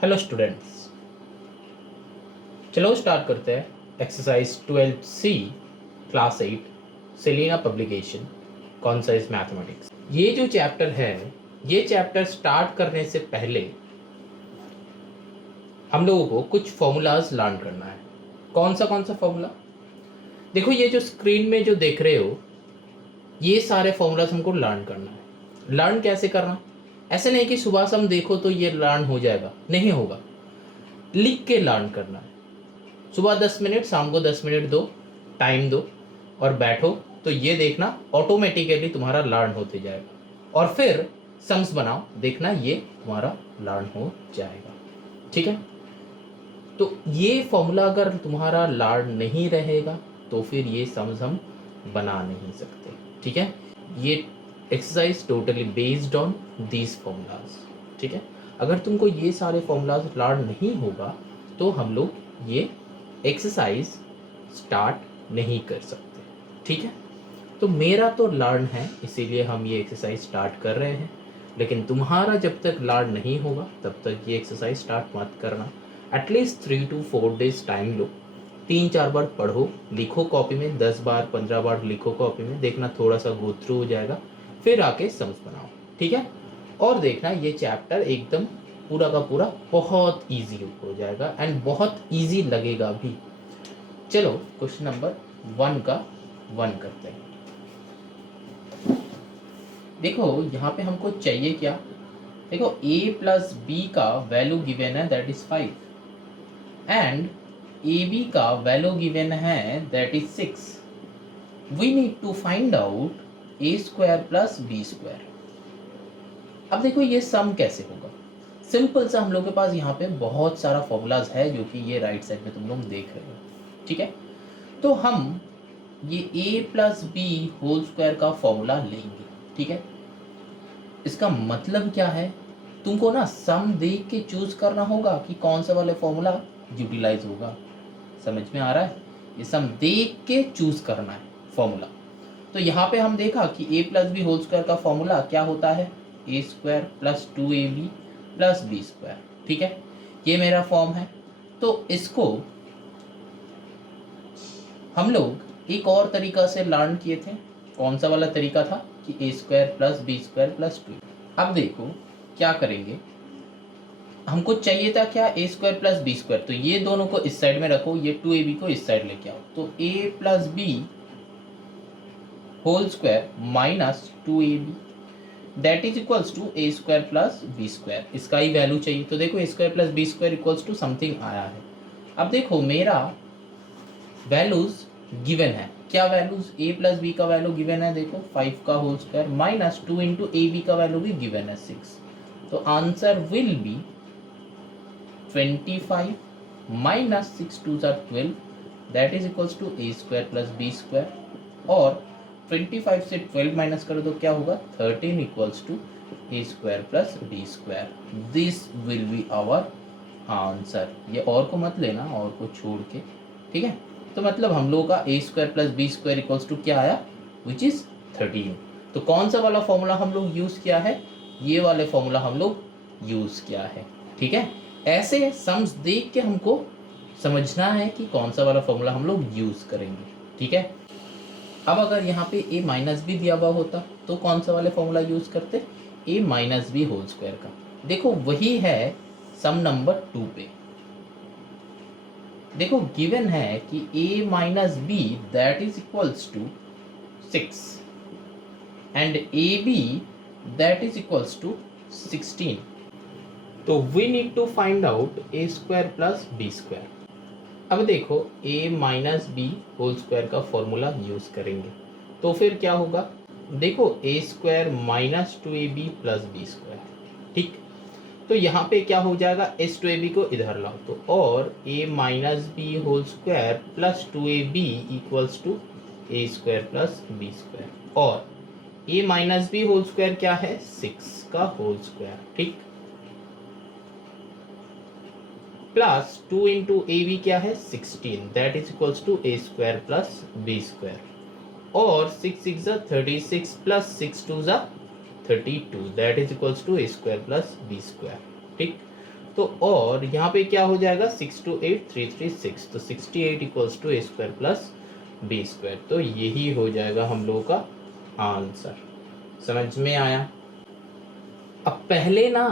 Hello students, चलो start करते हैं exercise 12C class 8 Selina publication concise mathematics. ये जो चैप्टर है, ये चैप्टर स्टार्ट करने से पहले हम लोगों को कुछ फॉर्मूलाज लर्न करना है। कौन सा फॉर्मूला? देखो, ये जो स्क्रीन में जो देख रहे हो, ये सारे फॉर्मूलाज हमको लर्न करना है। लर्न कैसे करना? ऐसे नहीं कि सुबह से हम देखो तो ये लर्न हो जाएगा, नहीं होगा। लिख के लर्न करना है। सुबह 10 मिनट, शाम को 10 मिनट दो, टाइम दो और बैठो, तो ये देखना ऑटोमेटिकली तुम्हारा लर्न होते जाएगा। और फिर सम्स बनाओ, देखना ये तुम्हारा लर्न हो जाएगा। ठीक है? तो ये फॉर्मूला अगर तुम्हारा लर्न नहीं रहेगा तो फिर ये सम्स हम बना नहीं सकते। ठीक है? ये exercise totally based on these formulas. ठीक है? अगर तुमको ये सारे फॉर्मूलाज लर्न नहीं होगा तो हम लोग ये एक्सरसाइज स्टार्ट नहीं कर सकते। ठीक है? तो मेरा तो लर्न है, इसीलिए हम ये एक्सरसाइज स्टार्ट कर रहे हैं। लेकिन तुम्हारा जब तक लर्न नहीं होगा तब तक ये एक्सरसाइज स्टार्ट मत करना। एटलीस्ट 3 to 4 days टाइम लो, 3-4 बार पढ़ो, लिखो कॉपी में, 10 बार 15 बार लिखो कॉपी में, देखना थोड़ा सा गो थ्रू हो जाएगा, फिर आके सम्स बनाओ। ठीक है? और देखना ये चैप्टर एकदम पूरा का पूरा बहुत इजी हो जाएगा एंड बहुत इजी लगेगा भी। चलो क्वेश्चन नंबर 1 का 1 करते हैं। देखो यहाँ पे हमको चाहिए क्या? देखो a प्लस बी का वैल्यू गिवन है, दैट इज 5 एंड ab का वैल्यू गिवन है, that is 6। We need to find out a square plus B square. अब देखो ये सम कैसे होगा। सिंपल सा, हम लोग के पास यहाँ पे बहुत सारा फॉर्मूलाज है जो कि ये राइट साइड में तुम लोग देख रहे हो। ठीक है? तो हम ये a plus B whole square का फॉर्मूला लेंगे। ठीक है? इसका मतलब क्या है? तुमको ना सम देख के चूज करना होगा कि कौन सा वाला फॉर्मूला यूटिलाइज होगा। समझ में आ रहा है? ये सम देख के चूज करना है फॉर्मूला। तो यहाँ पे हम देखा कि a plus B whole square का फॉर्मूला क्या होता है? a square plus 2ab plus B square. ठीक है? ये मेरा फॉर्म है। तो इसको हम लोग एक और तरीका से लर्न किए थे। कौन सा वाला तरीका था? कि a square plus B square plus 2। अब देखो क्या करेंगे, हमको चाहिए था क्या? a square plus B square. तो ये दोनों को इस साइड में रखो, ये 2ab को इस साइड लेके आओ। तो a plus B whole square minus 2ab that is equals to a square plus B square. इसका ही वैल्यू चाहिए। तो देखो a square plus B square equals to something आया है। अब देखो मेरा वैल्यूज गिवन है। क्या वैल्यूज? a प्लस बी का वैल्यू गिवन है, देखो 5 का whole square minus 2 into A B का वैल्यू भी गिवन है 6। तो answer will B 25 minus 6 2 12 that is equals to a square plus B square. और 25 से 12 माइनस करो तो क्या होगा? 13 equals to a square plus B square. This will be our answer. ये और को मत लेना, और को छोड़ के। ठीक है? तो मतलब हम लोग का a square plus B square equals to क्या आया? Which is 13। तो कौन सा वाला फॉर्मूला हम लोग यूज किया है? ये वाले फॉर्मूला हम लोग यूज किया है। ठीक है? ऐसे सम्स देख के हमको समझना है कि कौन सा वाला फॉर्मूला हम लोग यूज करेंगे। ठीक है? अब अगर यहाँ पे a माइनस बी दिया हुआ होता तो कौन सा वाले फॉर्मूला यूज करते? a minus B whole square का। देखो वही है सम नंबर 2 पे। देखो गिवन है कि a minus B that is equals to 6 and ab that is equals to 16। तो we need to find out a square plus B square. अब देखो a minus B whole square का फॉर्मूला यूज करेंगे तो फिर क्या होगा? देखो ए square minus two A B plus B square, ठीक। तो यहाँ पे क्या हो जाएगा, एस टू ए बी को इधर लाओ तो, और ए minus B whole square plus two A B equals to A square plus B square, और ए माइनस बी होल स्क्वायर क्या है, 6 का होल स्क्वायर, ठीक, प्लस 2 इंटू ए बी क्या है 16, that is equals to A square plus B square, और 6 6 जा 36 plus 6 2 जा 32, that is equals to A square plus B square, ठीक। तो और यहाँ पे क्या हो जाएगा, 6 2 8 3 3 6, तो 68 equals to A square plus B square. तो यही हो जाएगा हम लोगों का आंसर। समझ में आया? अब पहले ना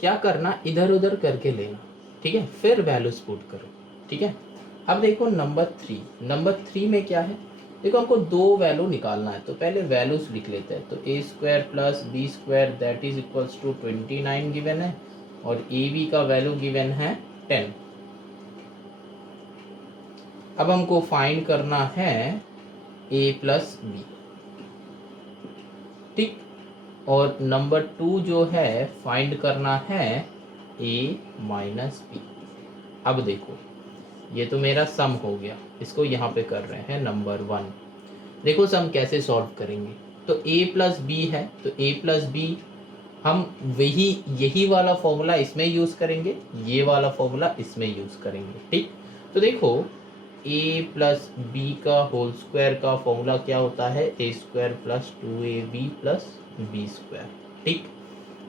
क्या करना, इधर उधर करके लेना, ठीक है, फिर वैल्यूज पुट करो, ठीक है। अब देखो नंबर थ्री में क्या है, देखो हमको दो वैल्यू निकालना है, तो पहले वैल्यूज लिख लेते हैं। तो ए square plus B square that is equals to 29 given है, और ए बी का वैल्यू गिवन है 10। अब हमको फाइंड करना है ए प्लस बी, ठीक, और नंबर 2 जो है फाइंड करना है ए माइनस बी। अब देखो ये तो मेरा सम हो गया, इसको यहाँ पे कर रहे हैं नंबर 1। देखो सम कैसे सॉल्व करेंगे, तो a प्लस बी है, तो a प्लस बी हम यही वाला फॉर्मूला इसमें यूज करेंगे, ये वाला फॉर्मूला इसमें यूज करेंगे, ठीक। तो देखो a प्लस बी का होल स्क्वायर का फॉर्मूला क्या होता है, ए square plus 2ab plus B square, ठीक।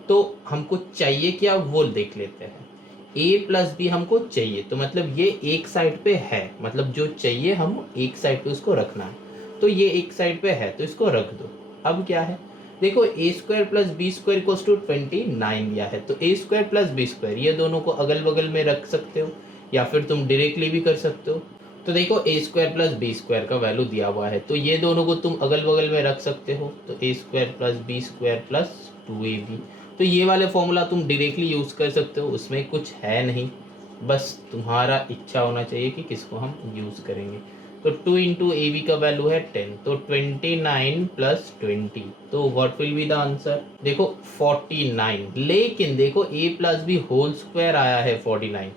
तो हमको चाहिए क्या वो देख लेते हैं। a प्लस बी हमको चाहिए, तो मतलब ये एक साइड पे है, मतलब जो चाहिए हम एक साइड पे उसको रखना है, तो ये एक साइड पे है तो इसको रख दो। अब क्या है, देखो ए square plus B square equals to 29 दिया है, तो ए स्क्वायर प्लस बी स्क्वायर ये दोनों को अगल बगल में रख सकते हो, या फिर तुम डायरेक्टली भी कर सकते हो। तो देखो ए स्क्वायर प्लस बी स्क्वायर का वैल्यू दिया हुआ है, तो ये दोनों को तुम अगल बगल में रख सकते हो, तो ए square plus B square plus 2ab। तो ये वाले फॉर्मूला तुम डायरेक्टली यूज कर सकते हो, उसमें कुछ है नहीं, बस तुम्हारा इच्छा होना चाहिए कि किसको हम यूज करेंगे। तो 2 इंटू ए बी का वैल्यू है 10, तो 29 प्लस 20, तो what will be the answer, देखो 49। लेकिन देखो ए प्लस बी होल स्क्वायर आया है 49,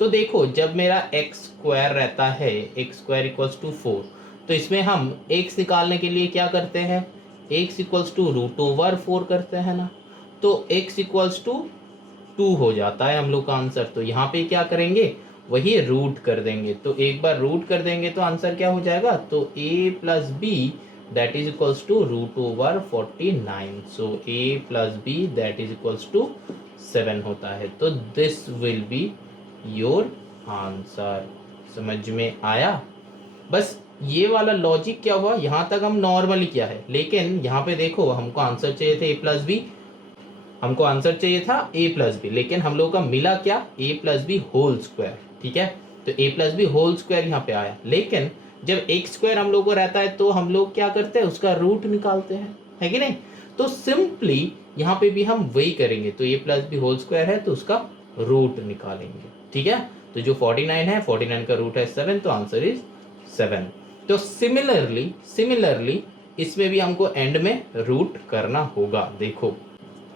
तो देखो जब मेरा एक्स स्क्वायर रहता है, एक्स स्क्वायर इक्वल्स टू 4, तो इसमें हम एक्स निकालने के लिए क्या करते हैं, X equals to root over 4 करते हैं ना, तो x इक्वल्स टू 2 हो जाता है हम लोग का आंसर। तो यहाँ पे क्या करेंगे, वही रूट कर देंगे, तो एक बार रूट कर देंगे तो आंसर क्या हो जाएगा, तो a plus B that is equals to root over 49, so a plus B that is equals to 7 होता है। तो this will be your answer. समझ में आया? बस ये वाला लॉजिक क्या हुआ, यहाँ तक हम नॉर्मली किया है, लेकिन यहाँ पे देखो हमको आंसर चाहिए थे a प्लस बी, हमको आंसर चाहिए था a प्लस बी, लेकिन हम लोग का मिला क्या, a plus B whole square, ठीक है। तो a plus B whole square यहाँ पे आया, लेकिन जब एक्स स्क्वायर हम लोग को रहता है तो हम लोग क्या करते हैं, उसका रूट निकालते हैं, है कि नहीं। तो सिंपली यहाँ पे भी हम वही करेंगे, तो a plus B whole square है तो उसका रूट निकालेंगे, ठीक है। तो जो 49 है, 49 का रूट है 7, तो आंसर इज 7। तो सिमिलरली इसमें भी हमको एंड में रूट करना होगा।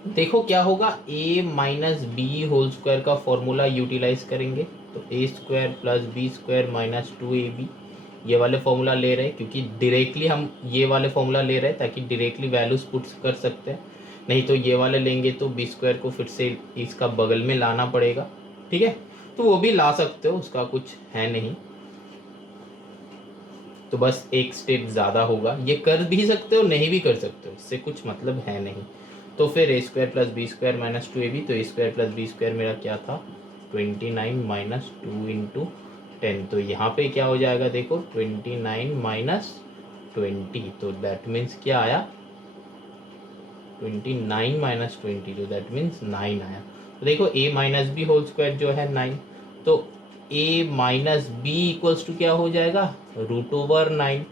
देखो क्या होगा, a minus B whole square का फॉर्मूला यूटिलाइज करेंगे, तो ए square plus B square minus 2ab, ये वाले फॉर्मूला ले रहे हैं क्योंकि डायरेक्टली हम ये वाले फॉर्मूला ले रहे हैं ताकि डायरेक्टली वैल्यूज पुट कर सकते हैं, नहीं तो ये वाले लेंगे तो बी स्क्वायर को फिर से इसका बगल में लाना पड़ेगा, ठीक है। तो वो भी ला सकते हो, उसका कुछ है नहीं, तो बस एक स्टेप ज़्यादा होगा, ये कर भी सकते हो नहीं भी कर सकते हो, इससे कुछ मतलब है नहीं। तो फिर a square plus B square minus 2ab, तो ए स्क्वायर प्लस बी स्क्वायर मेरा क्या था 29 माइनस 2 इंटू 10, तो यहाँ पे क्या हो जाएगा, देखो 29 माइनस 20, तो दैट मीन्स क्या आया 29 माइनस 20, तो दैट मीन्स 9 आया। तो देखो a minus B whole square जो है 9, तो a minus B equals to क्या हो जाएगा, root over 9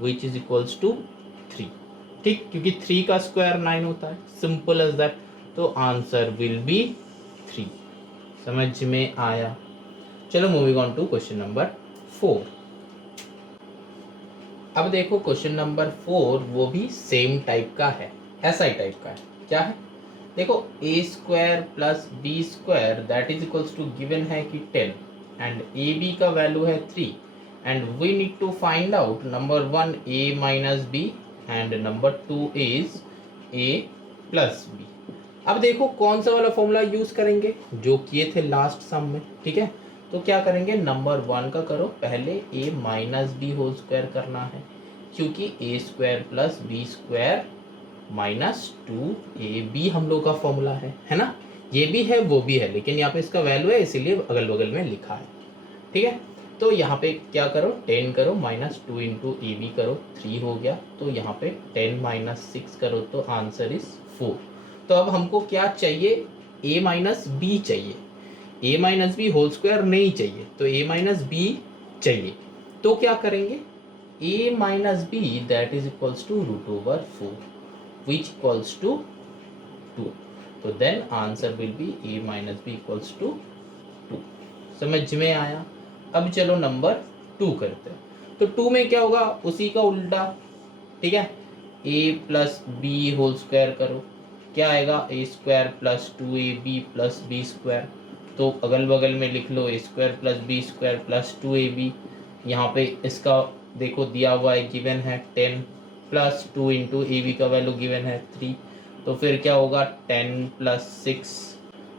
which is equals to 3, ठीक, क्योंकि 3 का स्क्वायर 9 होता है, सिंपल एज दैट। तो आंसर विल बी 3। समझ में आया? चलो moving on to question number 4। अब देखो क्वेश्चन नंबर 4 वो भी सेम टाइप का है, ऐसा ही टाइप का है। क्या है? देखो ए square plus B square that is equals to given है कि 10 एंड ए बी का वैल्यू है 3 and we need to find out number 1 a minus b and number 2 is a plus b. अब देखो कौन सा वाला फॉर्मूला यूज करेंगे जो किए थे लास्ट सम में, ठीक है। तो क्या करेंगे, नंबर 1 का करो, पहले a minus B whole square करना है क्योंकि a square plus B square minus 2ab हम लोग का फॉर्मूला है ना। ये भी है वो भी है, लेकिन यहाँ पे इसका वैल्यू है इसीलिए अगल बगल में लिखा है, ठीक है। तो यहाँ पे क्या करो, 10 करो माइनस 2 इंटू ए बी करो, 3 हो गया। तो यहाँ पे 10 माइनस 6 करो तो आंसर इज 4। तो अब हमको क्या चाहिए, a माइनस बी चाहिए। a minus B whole square नहीं चाहिए, तो a माइनस बी चाहिए। तो क्या करेंगे, a minus B that is equals to root over 4 which equals to 2। तो then answer will be a minus b equals to 2। समझ में आया? अब चलो नंबर 2 करते हैं। तो 2 में क्या होगा, उसी का उल्टा, ठीक है। a plus B whole square करो, क्या आएगा, a square plus 2ab plus B square. तो अगल बगल में लिख लो a square plus B square plus 2ab। यहाँ पे इसका देखो दिया हुआ है, गिवन है 10 प्लस 2 इंटू ए बी का वैल्यू गिवन है 3। तो फिर क्या होगा, 10 प्लस 6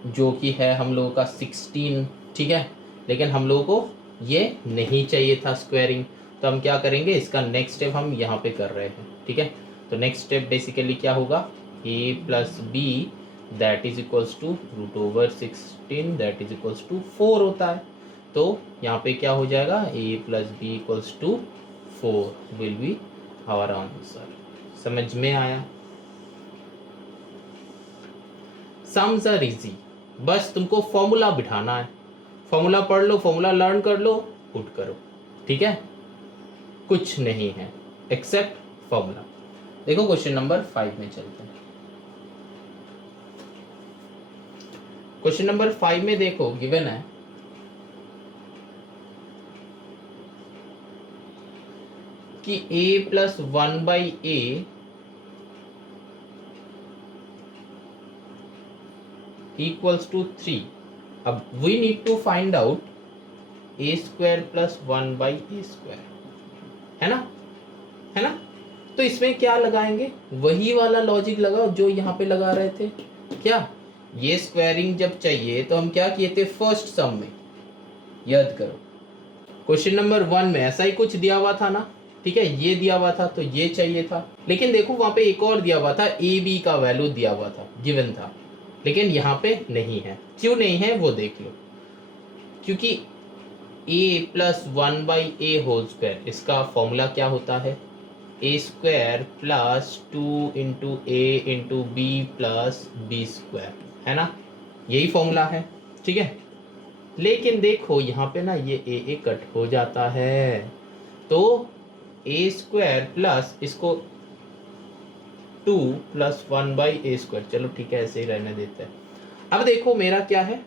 जो कि है हम लोगों का 16, ठीक है। लेकिन हम लोगों को ये नहीं चाहिए था स्क्वायरिंग, तो हम क्या करेंगे, इसका नेक्स्ट स्टेप हम यहाँ पे कर रहे हैं, ठीक है। तो नेक्स्ट स्टेप बेसिकली क्या होगा, a plus B that is equals to root over 16 that is equals to 4 होता है। तो यहाँ पे क्या हो जाएगा, a plus B equals to 4 will be our answer. समझ में आया? सम्स आर इजी, बस तुमको फॉर्मूला बिठाना है, फॉर्मूला पढ़ लो, फॉर्मूला लर्न कर लो, पुट करो, ठीक है। कुछ नहीं है एक्सेप्ट फॉर्मूला। देखो क्वेश्चन नंबर 5 में चलते हैं। क्वेश्चन नंबर 5 में देखो गिवन है कि a plus 1 by A equals to 3। अब we need to find out A square plus 1 by A square, है ना, है ना। तो इसमें क्या लगाएंगे, वही वाला लॉजिक लगाओ जो यहाँ पे लगा रहे थे। क्या, ये स्क्वायरिंग जब चाहिए तो हम क्या किए थे फर्स्ट सम में, याद करो क्वेश्चन नंबर 1 में ऐसा ही कुछ दिया हुआ था ना, ठीक है। ये दिया हुआ था तो ये चाहिए था, लेकिन देखो वहां पे एक और दिया हुआ था, ए बी का वैल्यू दिया हुआ था, गिवन था, लेकिन यहाँ पे नहीं है। क्यों नहीं है वो देख लो, क्योंकि a plus 1 by a whole square, इसका फॉर्मूला क्या होता है, ए स्क्वायर प्लस 2 इंटू ए into B plus B square, है ना, यही फॉर्मूला है, ठीक है। लेकिन देखो यहाँ पे ना ये ए कट हो जाता है, तो ए स्क्वायर प्लस इसको 2 प्लस 1 बाई ए स्क्वायर, चलो ठीक है ऐसे ही रहने देते हैं। अब देखो मेरा क्या है,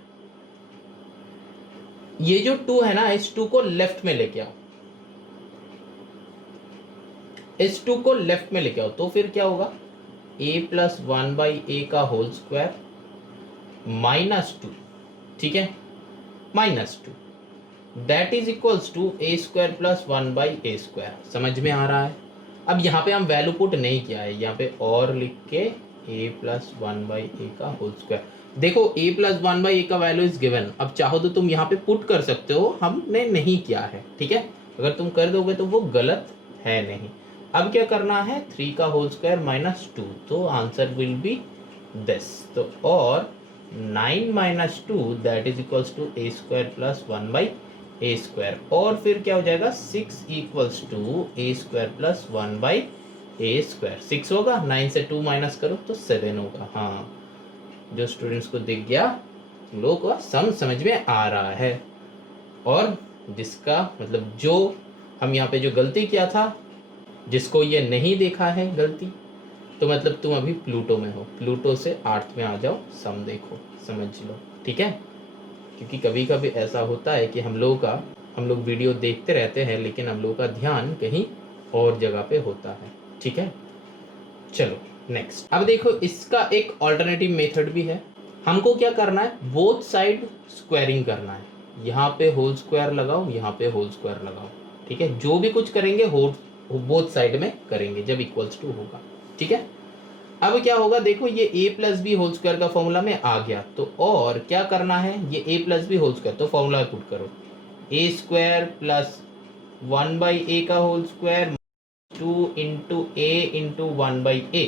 ये जो 2 है ना, इस 2 को लेफ्ट में लेके आओ, इस 2 को लेफ्ट में लेके आओ, तो फिर क्या होगा, a प्लस 1 बाई ए का होल स्क्वायर माइनस 2, ठीक है, minus 2 that is equals to A square plus 1 by A square. समझ में आ रहा है? अब यहाँ पे हम वैल्यू पुट नहीं किया है, यहाँ पे और लिख के a प्लस 1 बाई ए का होल स्क्वायर। देखो a प्लस 1 बाई ए का वैल्यू इज गिवन, अब चाहो तो तुम यहाँ पे पुट कर सकते हो, हमने नहीं किया है, ठीक है। अगर तुम कर दोगे तो वो गलत है नहीं। अब क्या करना है, 3 का होल स्क्वायर माइनस 2, तो आंसर विल बी दिस। तो और 9 minus 2 that is equals to A square plus 1 by A square, और फिर क्या हो जाएगा, 6 equals to A square plus 1 by A square. 6 होगा, 9 से 2 माइनस करो तो 7 होगा। हाँ, जो स्टूडेंट्स को दिख गया, तुम लोगों को सम समझ में आ रहा है। और जिसका मतलब जो हम यहाँ पे जो गलती किया था, जिसको ये नहीं देखा है गलती, तो मतलब तुम अभी प्लूटो में हो, प्लूटो से 8th में आ जाओ, सम देखो, समझ लो, ठीक है। क्योंकि कभी कभी ऐसा होता है कि हम लोग वीडियो देखते रहते हैं, लेकिन हम लोग का ध्यान कहीं और जगह पे होता है। ठीक है, चलो नेक्स्ट। अब देखो इसका एक ऑल्टरनेटिव मेथड भी है। हमको क्या करना है, बोथ साइड स्क्वायरिंग करना है। यहाँ पे होल स्क्वायर लगाओ, यहाँ पे होल स्क्वायर लगाओ। ठीक है, जो भी कुछ करेंगे बोथ साइड में करेंगे जब इक्वल्स टू होगा। ठीक है, अब क्या होगा, देखो ये a plus B whole square का फॉर्मूला में आ गया, तो और क्या करना है, ये a plus B whole square, तो फॉर्मूला पुट करो, ए स्क्वायर प्लस 1/a का होल स्क्वायर 2 इंटू ए इंटू 1/a,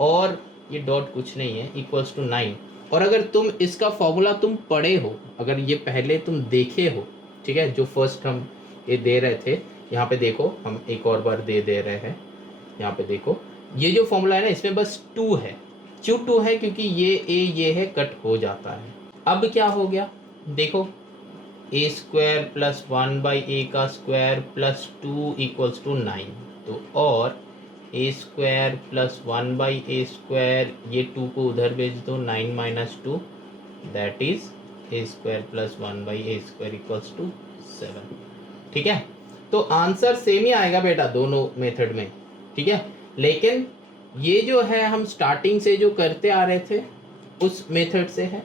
और ये डॉट कुछ नहीं है, इक्वल्स टू 9। और अगर तुम इसका फॉर्मूला तुम पढ़े हो, अगर ये पहले तुम देखे हो, ठीक है, जो फर्स्ट हम ये दे रहे थे, यहाँ पे देखो हम एक और बार दे रहे हैं। यहाँ पे देखो ये जो फॉर्मूला है ना, इसमें बस 2 है। क्यों 2 है, क्योंकि ये है, कट हो जाता है। अब क्या हो गया, देखो ए स्क्वायर प्लस 1/a का स्क्वायर प्लस 2 इक्वल्स टू 9। तो और a square plus 1/a square, ये 2 को उधर भेज दो, 9 minus 2 that is A square plus 1/a square equals to 7। ठीक है, तो आंसर सेम ही आएगा बेटा दोनों मेथड में। ठीक है, लेकिन ये जो है हम स्टार्टिंग से जो करते आ रहे थे उस मेथड से है,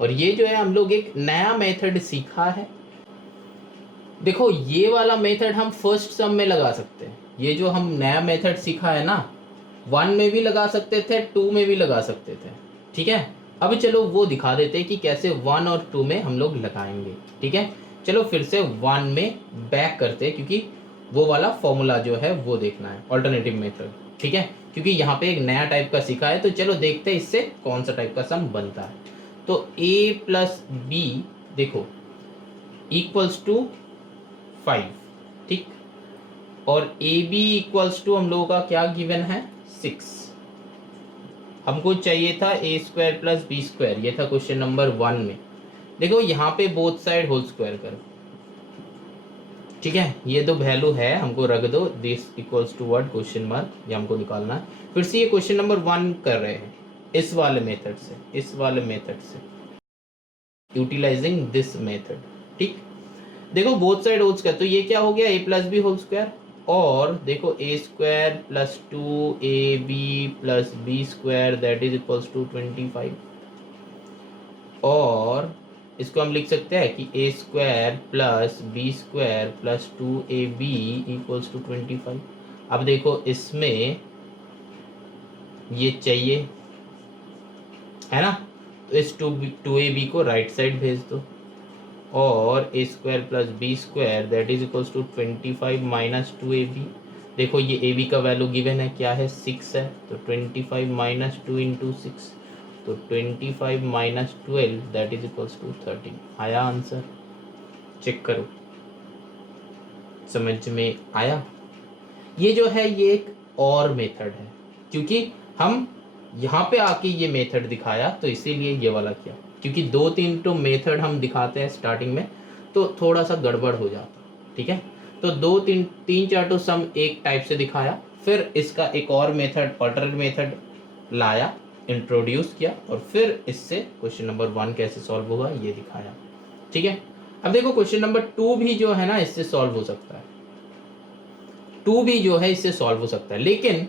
और ये जो है हम लोग एक नया मेथड सीखा है। देखो ये वाला मेथड हम फर्स्ट सम में लगा सकते हैं। ये जो हम नया मेथड सीखा है ना, 1 में भी लगा सकते थे, 2 में भी लगा सकते थे। ठीक है, अब चलो वो दिखा देते हैं कि कैसे 1 और 2 में हम लोग लगाएंगे। ठीक है, चलो फिर से 1 में बैक करते हैं, क्योंकि वो वाला फॉर्मूला जो है वो देखना है, ऑल्टरनेटिव मेथड। ठीक है, क्योंकि यहाँ पे एक नया टाइप का सीखा है, तो चलो देखते हैं इससे कौन सा टाइप का सम बनता है। तो a प्लस बी देखो इक्वल्स टू 5। ठीक, और ए बी इक्वल्स टू हम लोगों का क्या गिवन है, 6। हमको चाहिए था ए स्क्वायर प्लस बी स्क्वायर, ये था क्वेश्चन नंबर 1 में। देखो यहाँ पे बोथ साइड होल स्क्वायर करो। ठीक है, ये तो वैल्यू है, हमको रख दो, this equals to what, question mark, ये हमको निकालना है। फिर से ये क्वेश्चन नंबर 1 कर रहे हैं इस वाले मेथड से, इस वाले मेथड से, यूटिलाइजिंग दिस मेथड। ठीक, देखो बोथ साइड होल स्क्वायर, तो ये क्या हो गया, a plus B whole square, और देखो ए square plus 2ab plus B square that is equals to 25। और इसको हम लिख सकते हैं कि a square plus B square plus 2ab equals to 25। अब देखो इसमें ये चाहिए है ना, तो इस 2ab को राइट साइड भेज दो, और a square plus B square that is equals to 25 minus 2ab। देखो ये ab का वैल्यू गिवन है, क्या है, 6 है, तो 25 माइनस 2 इंटू 6, तो 25 minus 12 that is equals to 13। आया आंसर, चेक करो, समझ में आया। ये जो है ये एक और मेथड है, क्योंकि हम यहाँ पे आके ये मेथड दिखाया तो इसीलिए ये वाला किया, क्योंकि 2-3 तो मेथड हम दिखाते हैं स्टार्टिंग में तो थोड़ा सा गड़बड़ हो जाता। ठीक है, तो 2-3-4 तो सम एक टाइप से दिखाया, फिर इसका एक और मेथड, ऑल्टरनेट मेथड लाया, इंट्रोड्यूस किया, और फिर इससे क्वेश्चन नंबर 1 कैसे सॉल्व होगा ये दिखाया। ठीक है, अब देखो क्वेश्चन नंबर 2 भी जो है ना इससे सॉल्व हो सकता है, 2 भी जो है इससे सॉल्व हो सकता है, लेकिन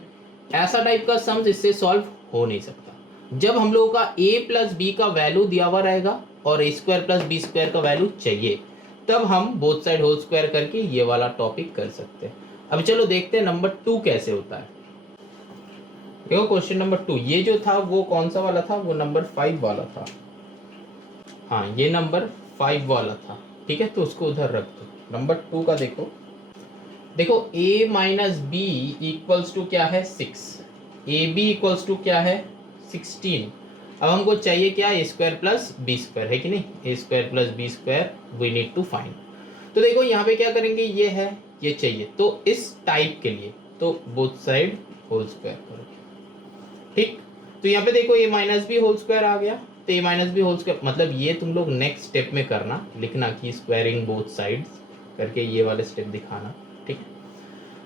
ऐसा टाइप का सम्स इससे सॉल्व हो नहीं सकता जब हम लोगों का a प्लस बी का वैल्यू दिया हुआ रहेगा और a square plus B square का वैल्यू चाहिए, तब हम बोथ साइड होल स्क्वायर करके ये वाला टॉपिक कर सकते हैं। अब चलो देखते हैं नंबर 2 कैसे होता है। देखो क्वेश्चन नंबर 2, ये जो था वो कौन सा वाला था, वो नंबर 5 वाला था। हाँ, ये नंबर 5 वाला था। ठीक है, तो उसको उधर रख दो। नंबर 2 का देखो, देखो a minus B equals to क्या है, 6, ए बी इक्वल्स टू क्या है, 16। अब हमको चाहिए क्या, a square plus B square, है कि नहीं, a square plus B square we need to find. तो देखो यहाँ पे क्या करेंगे, ये है, ये चाहिए, तो इस टाइप के लिए तो बोथ साइड होल स्क्वायर करो। ठीक, तो यहाँ पे देखो ए माइनस बी होल स्क्वायर आ गया, तो ए माइनस बी होल स्क्वायर, मतलब ये तुम लोग नेक्स्ट स्टेप में करना, लिखना कि स्क्वायरिंग बोथ साइड्स करके ये वाले स्टेप दिखाना। ठीक,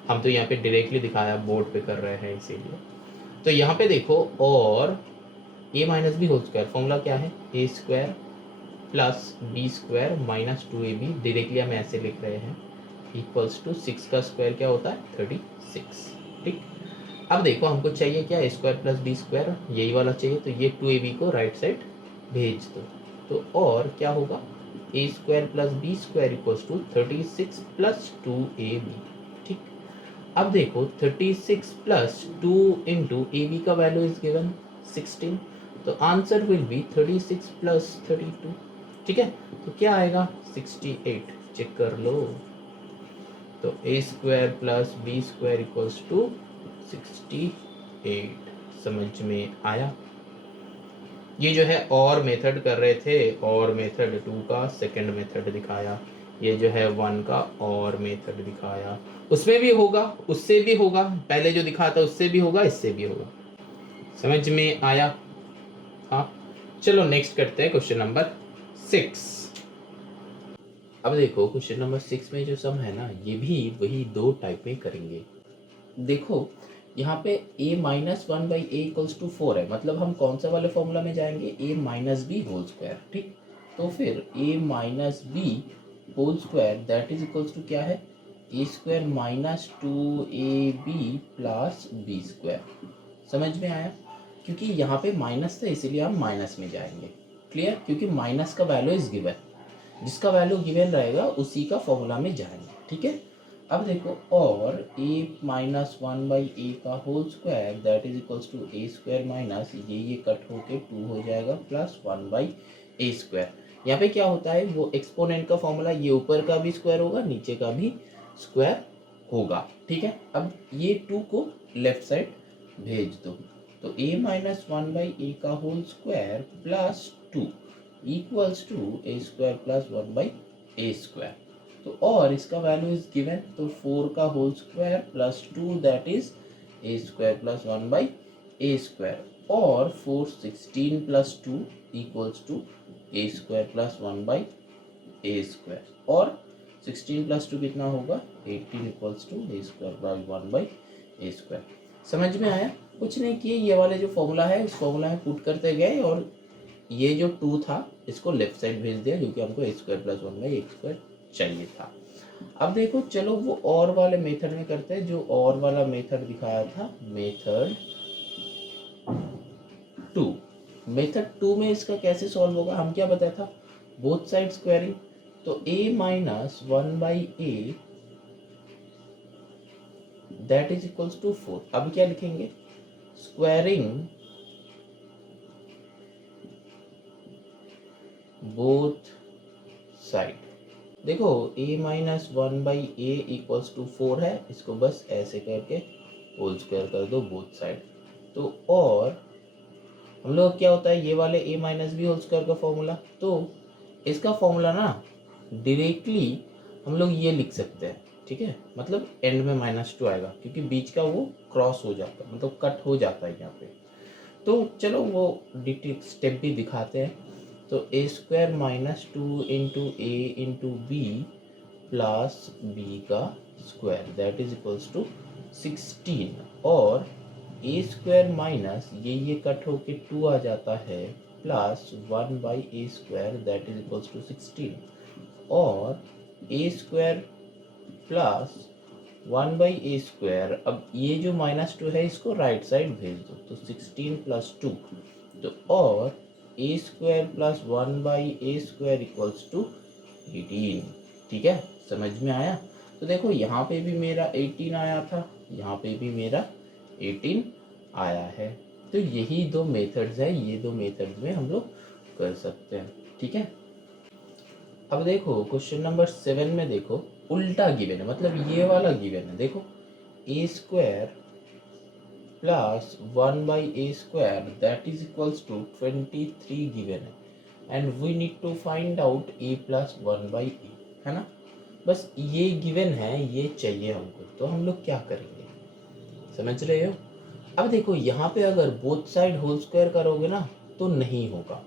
हम तो यहाँ पे डायरेक्टली दिखाया, बोर्ड पे कर रहे हैं इसीलिए। तो यहाँ पे देखो, और ए minus B whole square, formula क्या है, ए square plus B square minus 2ab, directly हम ऐसे लिख रहे हैं, इक्वल्स टू 6 का स्क्वायर क्या होता है 36। ठीक, अब देखो हमको चाहिए क्या, a square plus B square, यही वाला चाहिए, तो ये 2ab को राइट साइड भेज दो। तो और क्या होगा, a square plus B square equals to 36 plus 2ab। ठीक, अब देखो 36 प्लस 2 इंटू ए बी का वैल्यू इज गिवन 16, तो आंसर विल बी 36 प्लस 32। ठीक है, तो क्या आएगा 68, चेक कर लो। तो ए square plus B square equals to 68, समझ में आया। ये जो है और मेथड कर रहे थे, और मेथड 2 का सेकंड मेथड दिखाया, ये जो है 1 का और मेथड दिखाया, उसमें भी होगा उससे भी होगा, पहले जो दिखा था उससे भी होगा इससे भी होगा, समझ में आया। हाँ, चलो नेक्स्ट करते हैं क्वेश्चन नंबर 6। अब देखो क्वेश्चन नंबर 6 में जो सम है ना, ये भी वही दो टाइप में करेंगे। देखो यहाँ पे a minus 1/a equals to 4 है, मतलब हम कौन सा वाले फॉर्मूला में जाएंगे, a minus B whole square. ठीक, तो फिर a minus B whole square that is equals to क्या है, a square minus 2ab plus B square. समझ में आया, क्योंकि यहाँ पे माइनस था इसीलिए हम माइनस में जाएंगे। क्लियर, क्योंकि माइनस का वैल्यू इज गिवन, जिसका वैल्यू गिवन रहेगा उसी का फॉर्मूला में जाएंगे। ठीक है, अब देखो, और a माइनस 1/a का whole square that is equals to a square minus ये कट होके 2 हो जाएगा प्लस 1/a स्क्वायर। यहाँ पे क्या होता है, वो एक्सपोनेंट का फॉर्मूला, ये ऊपर का भी स्क्वायर होगा नीचे का भी स्क्वायर होगा। ठीक है, अब ये 2 को लेफ्ट साइड भेज दो, तो a माइनस 1/a का whole square plus 2 equals to a square plus 1/a square. तो और इसका वैल्यू इज गिवन, तो 4 का whole square plus 2 that is a square plus 1/a square, और 4 16 plus 2 equals to a square plus 1/a square, और 16 plus 2 कितना होगा 18 equals to a square plus 1/a square. समझ में आया, कुछ नहीं किए, ये वाले जो फॉर्मूला है इस फॉर्मूला में पुट करते गए, और ये जो 2 था इसको लेफ्ट साइड भेज दिया, क्योंकि हमको a square plus 1/a square चाहिए था। अब देखो चलो वो और वाले मेथड में करते हैं, जो और वाला मेथड दिखाया था, मेथड 2। मेथड 2 में इसका कैसे सॉल्व होगा, हम क्या बताया था, बोथ साइड स्क्वायरिंग, तो a minus 1/a that is equals to 4। अब क्या लिखेंगे, स्क्वायरिंग बोथ साइड। देखो a minus 1/a equals to 4 है, इसको बस ऐसे करके होल स्क्वायर कर दो बोथ साइड। तो और हम लोग क्या होता है, ये वाले a minus B whole square का फॉर्मूला, तो इसका फॉर्मूला ना डायरेक्टली हम लोग ये लिख सकते हैं। ठीक है, मतलब एंड में -2 आएगा, क्योंकि बीच का वो क्रॉस हो जाता है, मतलब कट हो जाता है यहाँ पे। तो चलो वो डिटेल स्टेप भी दिखाते हैं। तो a square minus 2 into A into B plus B का square that is equals to 16, और a स्क्वायर माइनस ये कट होके 2 आ जाता है plus 1/a square that is equals to 16, और a square plus 1/a square. अब ये जो -2 है इसको राइट साइड भेज दो, तो 16 प्लस 2, तो और a square plus 1/a square equals to 18। ठीक है, समझ में आया। तो देखो यहाँ पे भी मेरा 18 आया था, यहाँ पे भी मेरा 18 आया है। तो यही दो मेथड्स है, ये दो मेथड्स में हम लोग कर सकते हैं। ठीक है, अब देखो क्वेश्चन नंबर 7 में देखो उल्टा गिवन है, मतलब ये वाला गिवन है। देखो a square plus 1/a square that is equals to 23 given है, and we need to find out a plus 1/a, है ना। बस ये गिवन है, ये चाहिए हमको, तो हम लोग क्या करेंगे, समझ रहे हो। अब देखो यहाँ पे अगर बोथ साइड होल स्क्वायर करोगे ना तो नहीं होगा,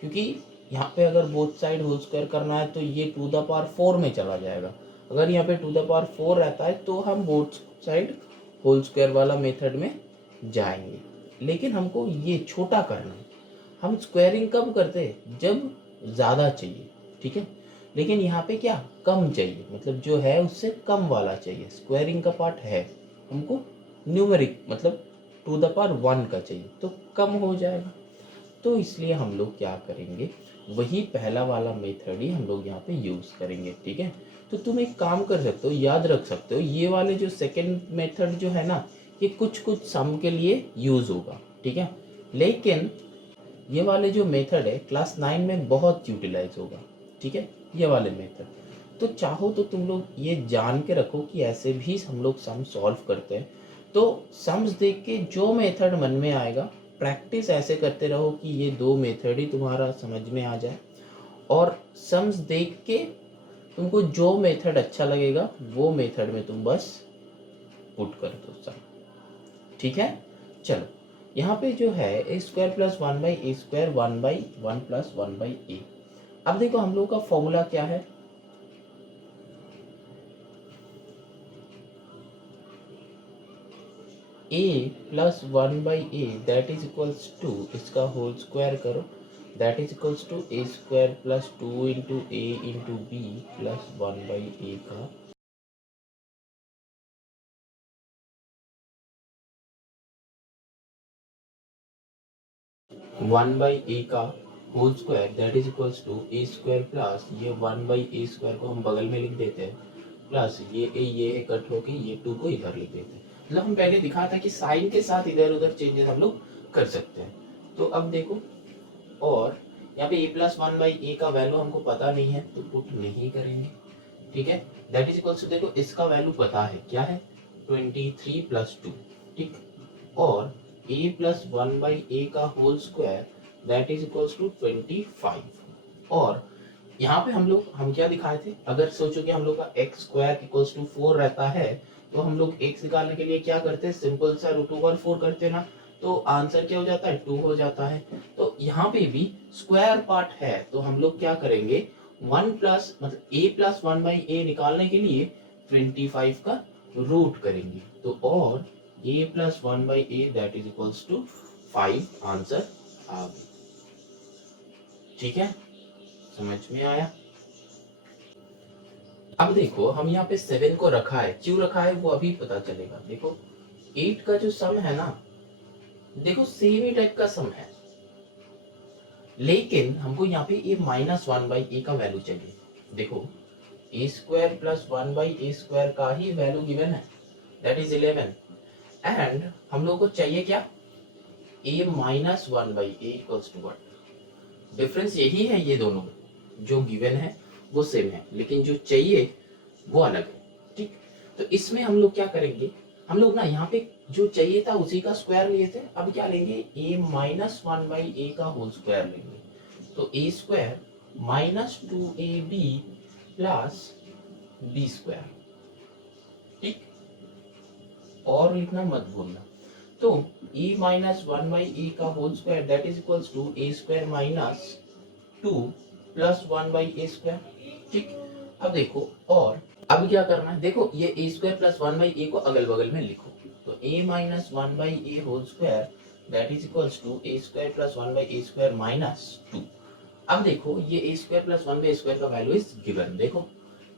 क्योंकि यहाँ पे अगर बोथ साइड होल स्क्वायर करना है तो ये 2 द पावर 4 में चला जाएगा। अगर यहाँ पे 2 द पावर 4 रहता है तो हम बोथ साइड होल स्क्वायर वाला मेथड में जाएंगे, लेकिन हमको ये छोटा करना है। हम स्क्वायरिंग कब करते हैं, जब ज़्यादा चाहिए। ठीक है, लेकिन यहाँ पे क्या कम चाहिए, मतलब जो है उससे कम वाला चाहिए। स्क्वायरिंग का पार्ट है, हमको न्यूमेरिक मतलब टू द पावर 1 का चाहिए, तो कम हो जाएगा। तो इसलिए हम लोग क्या करेंगे, वही पहला वाला मेथड ही हम लोग यहाँ पे यूज़ करेंगे। ठीक है, तो तुम एक काम कर सकते हो, याद रख सकते हो, ये वाले जो सेकेंड मेथड जो है ना, ये कुछ कुछ सम के लिए यूज़ होगा। ठीक है, लेकिन ये वाले जो मेथड है क्लास 9 में बहुत यूटिलाइज होगा। ठीक है, ये वाले मेथड, तो चाहो तो तुम लोग ये जान के रखो कि ऐसे भी हम लोग सम सॉल्व करते हैं। तो सम्स देख के जो मेथड मन में आएगा, प्रैक्टिस ऐसे करते रहो कि ये दो मेथड ही तुम्हारा समझ में आ जाए, और सम्स देख के तुमको जो मेथड अच्छा लगेगा वो मेथड में तुम बस पुट कर दो सम। ठीक है, चलो यहाँ पे जो है ए square plus 1/a² 1/1 plus 1/a। अब देखो हम लोग का फॉर्मूला क्या है, a plus 1/a that is equals to, इसका होल स्क्वायर करो, that is equals to a square plus 2 into a into b plus 1/a का 1/a का whole square that is equals to a square plus ये 1/a square को हम बगल में लिख देते हैं, प्लस ये कट होके ये 2 को इधर लिख देते हैं। मतलब हम पहले दिखा था कि साइन के साथ इधर उधर चेंजेस हम लोग कर सकते हैं। तो अब देखो, और यहाँ पे a प्लस 1/a का वैल्यू हमको पता नहीं है तो पुट नहीं करेंगे। ठीक है, दैट इज इक्वल्स टू, देखो इसका वैल्यू पता है क्या है, 23 प्लस 2। ठीक, और a प्लस 1/a का whole square that is equals to 25। और यहाँ पे हम क्या दिखाए थे, अगर सोचो कि हम लोग का एक्स स्क्वायर इक्वल्स टू 4 रहता है, तो हम लोग एक्स निकालने के लिए क्या करते हैं, सिंपल सा √4 करते हैं ना, तो आंसर क्या हो जाता है 2 हो जाता है। तो यहाँ पे भी स्क्वायर पार्ट है, तो हम लोग क्या करेंगे, 1 प्लस मतलब a प्लस 1/a निकालने के लिए 25 का रूट करेंगे, तो और a plus 1/a that is equals to 5 answer आ गया। ठीक है, समझ में आया। अब देखो हम यहाँ पे 7 को रखा है, क्यों रखा है वो अभी पता चलेगा। देखो 8 का जो सम है ना, देखो सेम ही टाइप का सम है, लेकिन हमको यहाँ पे a माइनस 1/a का वैल्यू चाहिए। देखो a स्क्वायर प्लस 1/a² का ही वैल्यू गिवन है, दैट इज 11, एंड हम लोग को चाहिए क्या, a minus 1/a equals to what. Difference यही है, ये दोनों जो गिवन है वो सेम है, लेकिन जो चाहिए वो अलग है। ठीक, तो इसमें हम लोग क्या करेंगे, हम लोग ना यहाँ पे जो चाहिए था उसी का स्क्वायर लिए थे, अब क्या लेंगे, a माइनस 1/a का होल स्क्वायर लेंगे, तो a square minus 2ab plus b square. ठीक, और लिखना मत भूलना। तो a माइनस 1/a का whole square that is equals to a square minus 2 plus 1/a²। ठीक, अब देखो, और अब क्या करना है, देखो ये a स्क्वायर प्लस 1/a को अगल बगल में लिखो, तो a minus 1/a whole square that is equals to a square plus 1/a² minus 2। अब देखो ये a स्क्वायर प्लस 1/a² का वैल्यू इज गिवन, देखो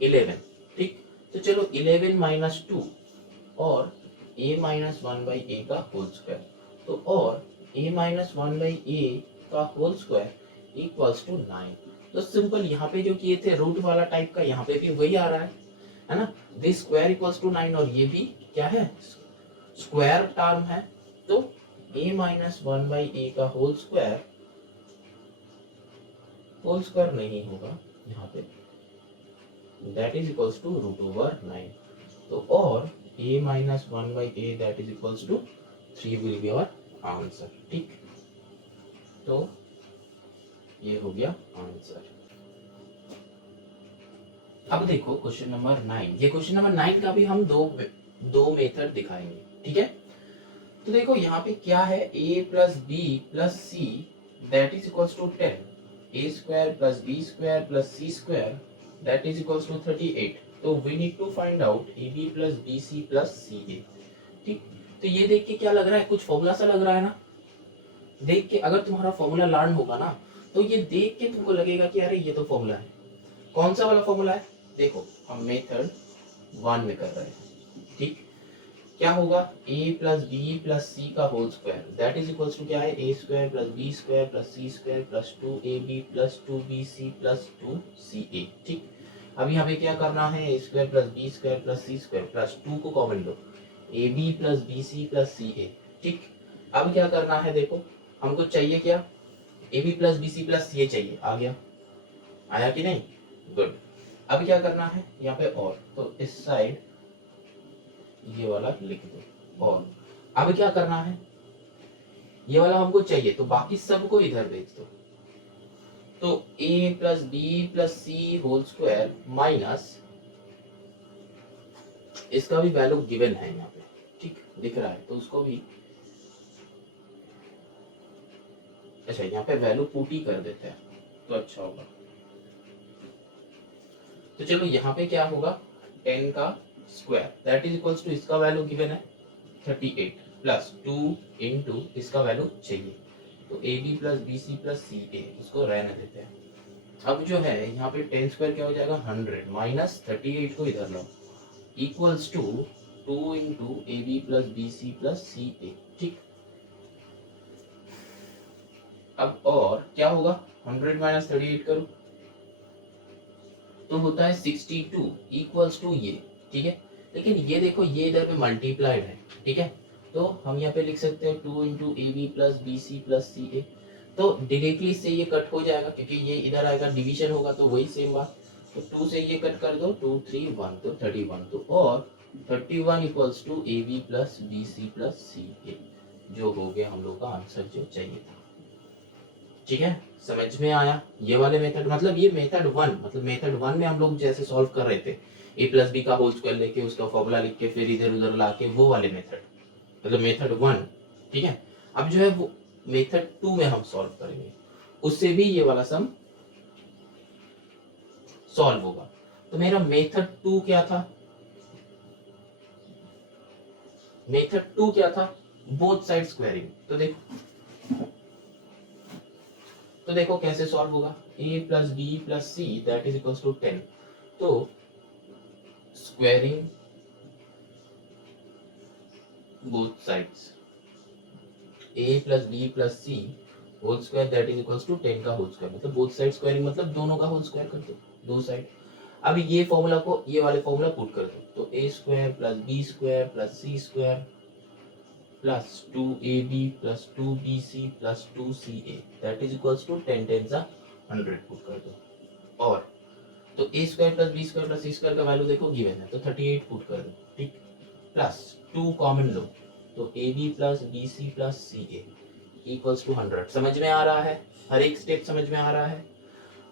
11। ठीक, तो चलो 11 माइनस 2 और a माइनस 1/a का होल स्क्वायर, तो और a माइनस 1/a का होल स्क्वायर इक्वल्स टू 9। तो सिंपल यहाँ पे जो किए थे रूट वाला टाइप का, यहाँ पे भी वही आ रहा है ना, दिस स्क्वायर इक्वल्स टू 9, और ये भी क्या है, स्क्वायर टर्म है, तो a माइनस 1/a का होल स्क्वायर नहीं होगा यहाँ पे, दैट इज इक्वल्स टू √9, तो और a minus 1/a that is equals to 3 will be our answer. ठीक, तो ये हो गया आंसर। अब देखो क्वेश्चन नंबर 9, ये क्वेश्चन नंबर 9 का भी हम दो मेथड दिखाएंगे। ठीक है, तो देखो यहाँ पे क्या है, a plus b plus c that is equals to 10, a square plus b square plus c square that is equals to 38। तो we need to find out ab plus bc plus ca। ठीक, तो ये देख के क्या लग रहा है, कुछ फॉर्मूला सा लग रहा है ना, देख के अगर तुम्हारा फॉर्मूला लर्न होगा ना, तो ये देख के तुमको लगेगा कि अरे ये तो फॉर्मूला है, कौन सा वाला फॉर्मूला है? देखो हम मेथड 1 में कर रहे हैं, ठीक। क्या होगा? a plus b plus c का whole square that is equals to क्या है? a square plus B square plus c square plus 2ab plus 2bc plus 2ca, ठीक। अब यहाँ पे क्या करना है? a square plus B square plus c square plus 2 को कॉमन लो, ab plus bc plus ca, ठीक। अब क्या करना है? देखो हमको चाहिए क्या? ab plus bc plus ca चाहिए। आ गया? आया कि नहीं? गुड। अब क्या करना है यहाँ पे? और तो इस साइड ये वाला लिख दो। और अब क्या करना है? ये वाला हमको चाहिए तो बाकी सबको इधर भेज दो। तो a plus b plus c whole square minus इसका भी वैल्यू गिवन है यहाँ पे, ठीक दिख रहा है, तो उसको भी अच्छा यहाँ पे वैल्यू पुट ही कर देते हैं तो अच्छा होगा। तो चलो यहाँ पे क्या होगा? 10 का square that is equals to इसका वैल्यू गिवन है 38 प्लस 2 इंटू इसका वैल्यू चाहिए तो a B plus b c plus c a, उसको रहने देते हैं। अब जो है यहाँ पे 10 स्क्वायर क्या हो जाएगा? 100 माइनस 38 को इधर लाओ equals to 2 into A B plus b c plus c a, ठीक। अब और क्या होगा? 100 माइनस 38 करो तो होता है 62 इक्वल्स टू ये, ठीक है। लेकिन ये देखो ये इधर पे मल्टीप्लाइड है, ठीक है। तो हम यहाँ पे लिख सकते हैं 2 into A B plus b c plus c a. तो डायरेक्टली इससे ये कट हो जाएगा क्योंकि ये इधर आएगा, डिवीजन होगा तो वही सेम बात। तो 2 से ये कट कर दो, 2 3 1 तो 31, तो और 31 equals to A B plus b c plus c a, जो हो गया हम लोग का आंसर जो चाहिए था, ठीक है। समझ में आया? ये वाले मेथड मतलब ये मेथड 1, मतलब मेथड 1 में हम लोग जैसे सॉल्व कर रहे थे a प्लस बी का होल स्क्वायर लेके उसका फॉर्मूला लिख के फिर इधर उधर ला के, वो वाले मेथड मतलब मेथड 1, ठीक है। अब जो है वो मेथड 2 में हम सॉल्व करेंगे, उससे भी ये वाला सम सॉल्व होगा। तो मेरा मेथड 2 क्या था? मेथड 2 क्या था? Both side squaring. तो देखो कैसे सॉल्व होगा? a plus b plus c that is equals to 10, तो squaring both sides a plus b plus c whole square that is equals to 10 का होल स्क्वायर, मतलब बोथ साइड स्क्वायरिंग मतलब दोनों का होल स्क्वायर कर दो, दो साइड। अब ये फॉर्मूला को ये वाले फॉर्मूला पुट कर दो, तो a square plus B square plus c square plus 2ab plus 2bc plus 2ca that is equals to 10 10 सा 100 पुट कर दो। और तो a square plus B square plus c square का वैल्यू देखो गिवन है तो 38 पुट कर दो, ठीक। प्लस 2 कॉमन लो तो a B plus b c plus c a equals to 100। समझ में आ रहा है? हर एक स्टेप समझ में आ रहा है?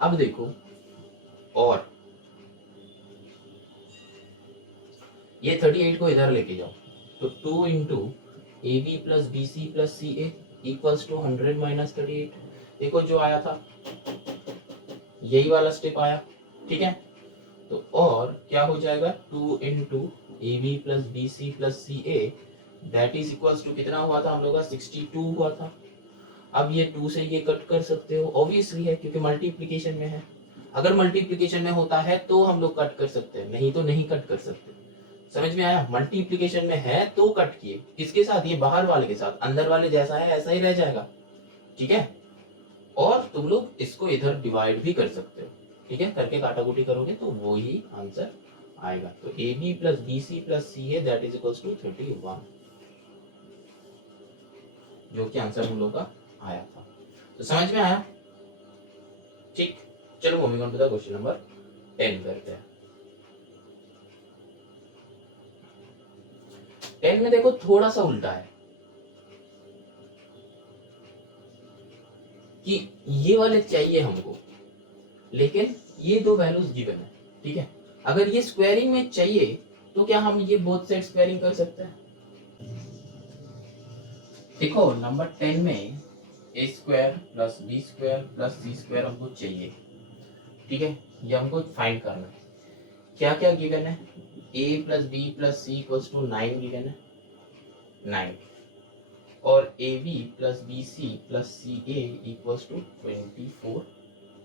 अब देखो और ये 38 को इधर लेके जाओ तो 2 into A B plus b c plus c a equals to 100 minus 38। देखो जो आया था यही वाला स्टेप आया, ठीक है। तो और क्या हो जाएगा? 2 into A B plus b c plus c a that is equals to कितना हुआ था हम लोग का? 62 हुआ था। अब ये 2 से ये कट कर सकते हो, ऑब्वियसली है क्योंकि मल्टीप्लिकेशन में है। अगर मल्टीप्लिकेशन में होता है तो हम लोग कट कर सकते हैं, नहीं तो नहीं कट कर सकते। समझ में आया? मल्टीप्लिकेशन में है तो कट किए, किसके साथ? ये बाहर वाले के साथ, अंदर वाले जैसा है ऐसा ही रह जाएगा, ठीक है। और तुम लोग इसको इधर डिवाइड भी कर सकते हो, ठीक है। करके काटाकुटी करोगे तो वो ही आंसर आएगा। तो a B plus b c plus c a that is equals to 31, जो कि आंसर हम लोग का आया था। तो समझ में आया? ठीक। चलो moving on to the question number 10 करते हैं। 10 में देखो थोड़ा सा उल्टा है कि ये वाले चाहिए हमको, लेकिन ये दो वैल्यूज गिवन है, ठीक है। अगर ये स्क्वायरिंग में चाहिए तो क्या हम ये बोथ साइड स्क्वायरिंग कर सकते हैं? देखो नंबर 10 में a square plus B square plus c square हमको चाहिए, ठीक है। ये हमको फाइंड करना है। क्या क्या गिवन है? a plus b plus c equals to 9 given है, 9। और A B plus b c plus c a equals to 24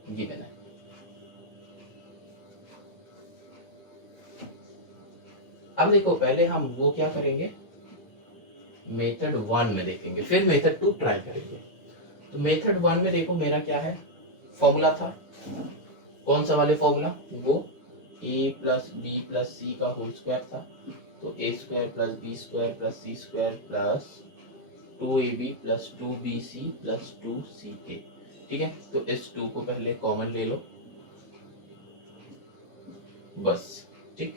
given है। अब देखो पहले हम वो क्या करेंगे, मेथड 1 में देखेंगे, फिर मेथड 2 ट्राई करेंगे। तो मेथड 1 में देखो मेरा क्या है, फॉर्मूला था, कौन सा वाले फॉर्मूला, वो a plus b plus c का होल स्क्वायर था। तो a square plus B square plus c square plus 2ab plus 2bc plus 2ca। ठीक है, तो इस 2 को पहले कॉमन ले लो बस। ठीक,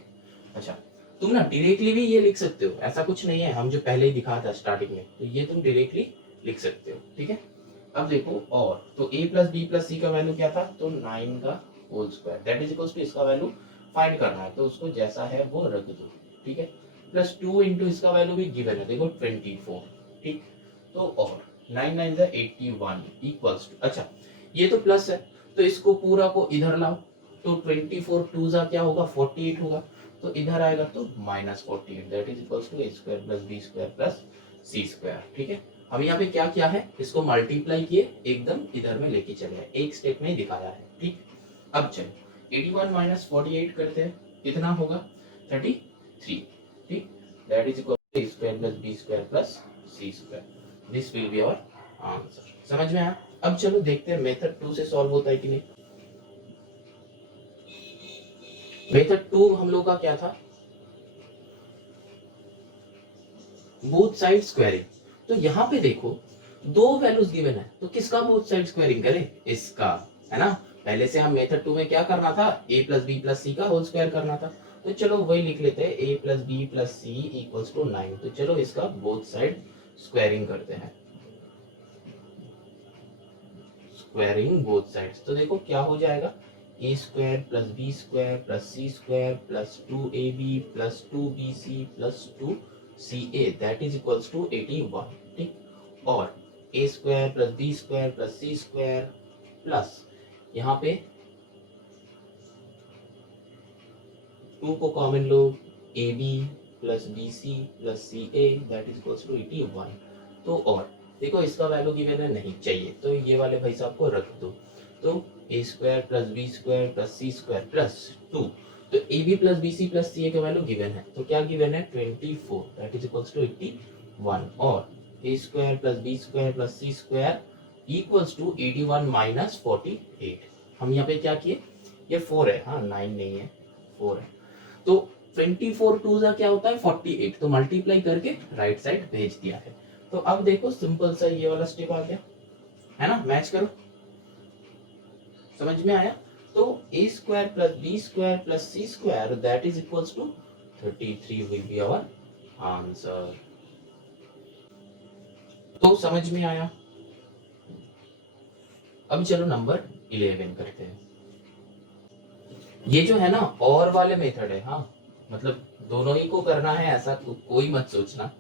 अच्छा तुम ना डायरेक्टली भी ये लिख सकते हो, ऐसा कुछ नहीं है, हम जो पहले ही दिखा था स्टार्टिंग में, तो ये तुम डायरेक्टली लिख सकते हो। ठीक है, अब देखो और तो a plus b plus c का वैल्यू क्या था, तो 9 का whole square that is equals to इसका वैल्यू फाइंड करना है, तो उसको जैसा है वो रख दो। ठीक है, प्लस 2 इंटू इसका वैल्यू भी गिवन है, देखो 24। ठीक, तो और 9 9 जा 81 इक्वल्स टू, अच्छा ये तो प्लस है तो इसको पूरा को इधर लाओ, तो 24 2 जा क्या होगा 48 होगा, तो इधर आएगा तो minus 48 that is equals to a square plus B square plus c square. ठीक है, हम यहाँ पे क्या किया है, इसको मल्टीप्लाई किए एकदम इधर में लेके चले आए, एक स्टेप में ही दिखाया है। ठीक, अब चलो 81 माइनस 48 करते हैं, कितना होगा 33। ठीक, that is equal to a square plus B square plus c square, this will be our answer. समझ में आया? अब चलो देखते हैं मेथड 2 से सॉल्व होता है कि नहीं। मेथड 2 हम लोग का क्या था, बोथ साइड स्क्वायरिंग। तो यहाँ पे देखो दो वैल्यूज गिवन है, तो किसका बोथ साइड स्क्वायरिंग करें, इसका, है ना। पहले से हम मेथड 2 में क्या करना था, a plus b plus c का होल स्क्वायर करना था, तो चलो वही लिख लेते हैं, a plus b plus c equals to 9। तो चलो इसका बोथ साइड स्क्वायरिंग करते हैं, स्क्वायरिंग बोथ साइड्स। तो देखो क्या हो जाएगा, a square plus B square plus c square plus 2ab plus 2bc plus 2ca that is equals to 81। ठीक, और a square plus B square plus c square plus यहाँ पे 2 को कॉमन लो, ab plus bc plus ca that is equals to 81। तो और देखो इसका वैल्यू गिवन है, नहीं चाहिए, तो ये वाले भाई साहब को रख दो। तो a square plus B square plus c square plus 2, तो a B plus b c plus c का वैल्यू गिवन है, तो क्या गिवन है 24 दैट इज इक्वल्स टू 81। और a square plus B square plus c square equals to 81 minus 48। हम यहाँ पे क्या किए, ये 4 है, हाँ 9 नहीं है 4 है, तो 24 2 जा क्या होता है 48, तो मल्टीप्लाई करके राइट साइड भेज दिया है। तो अब देखो सिंपल सा ये वाला स्टेप आ गया, है ना, मैच करो, समझ में आया। तो a square plus B square plus c square that is equals to 33 will be our answer. तो समझ में आया। अब चलो नंबर 11 करते हैं। ये जो है ना और वाले मेथड है, हाँ मतलब दोनों ही को करना है ऐसा कोई मत सोचना,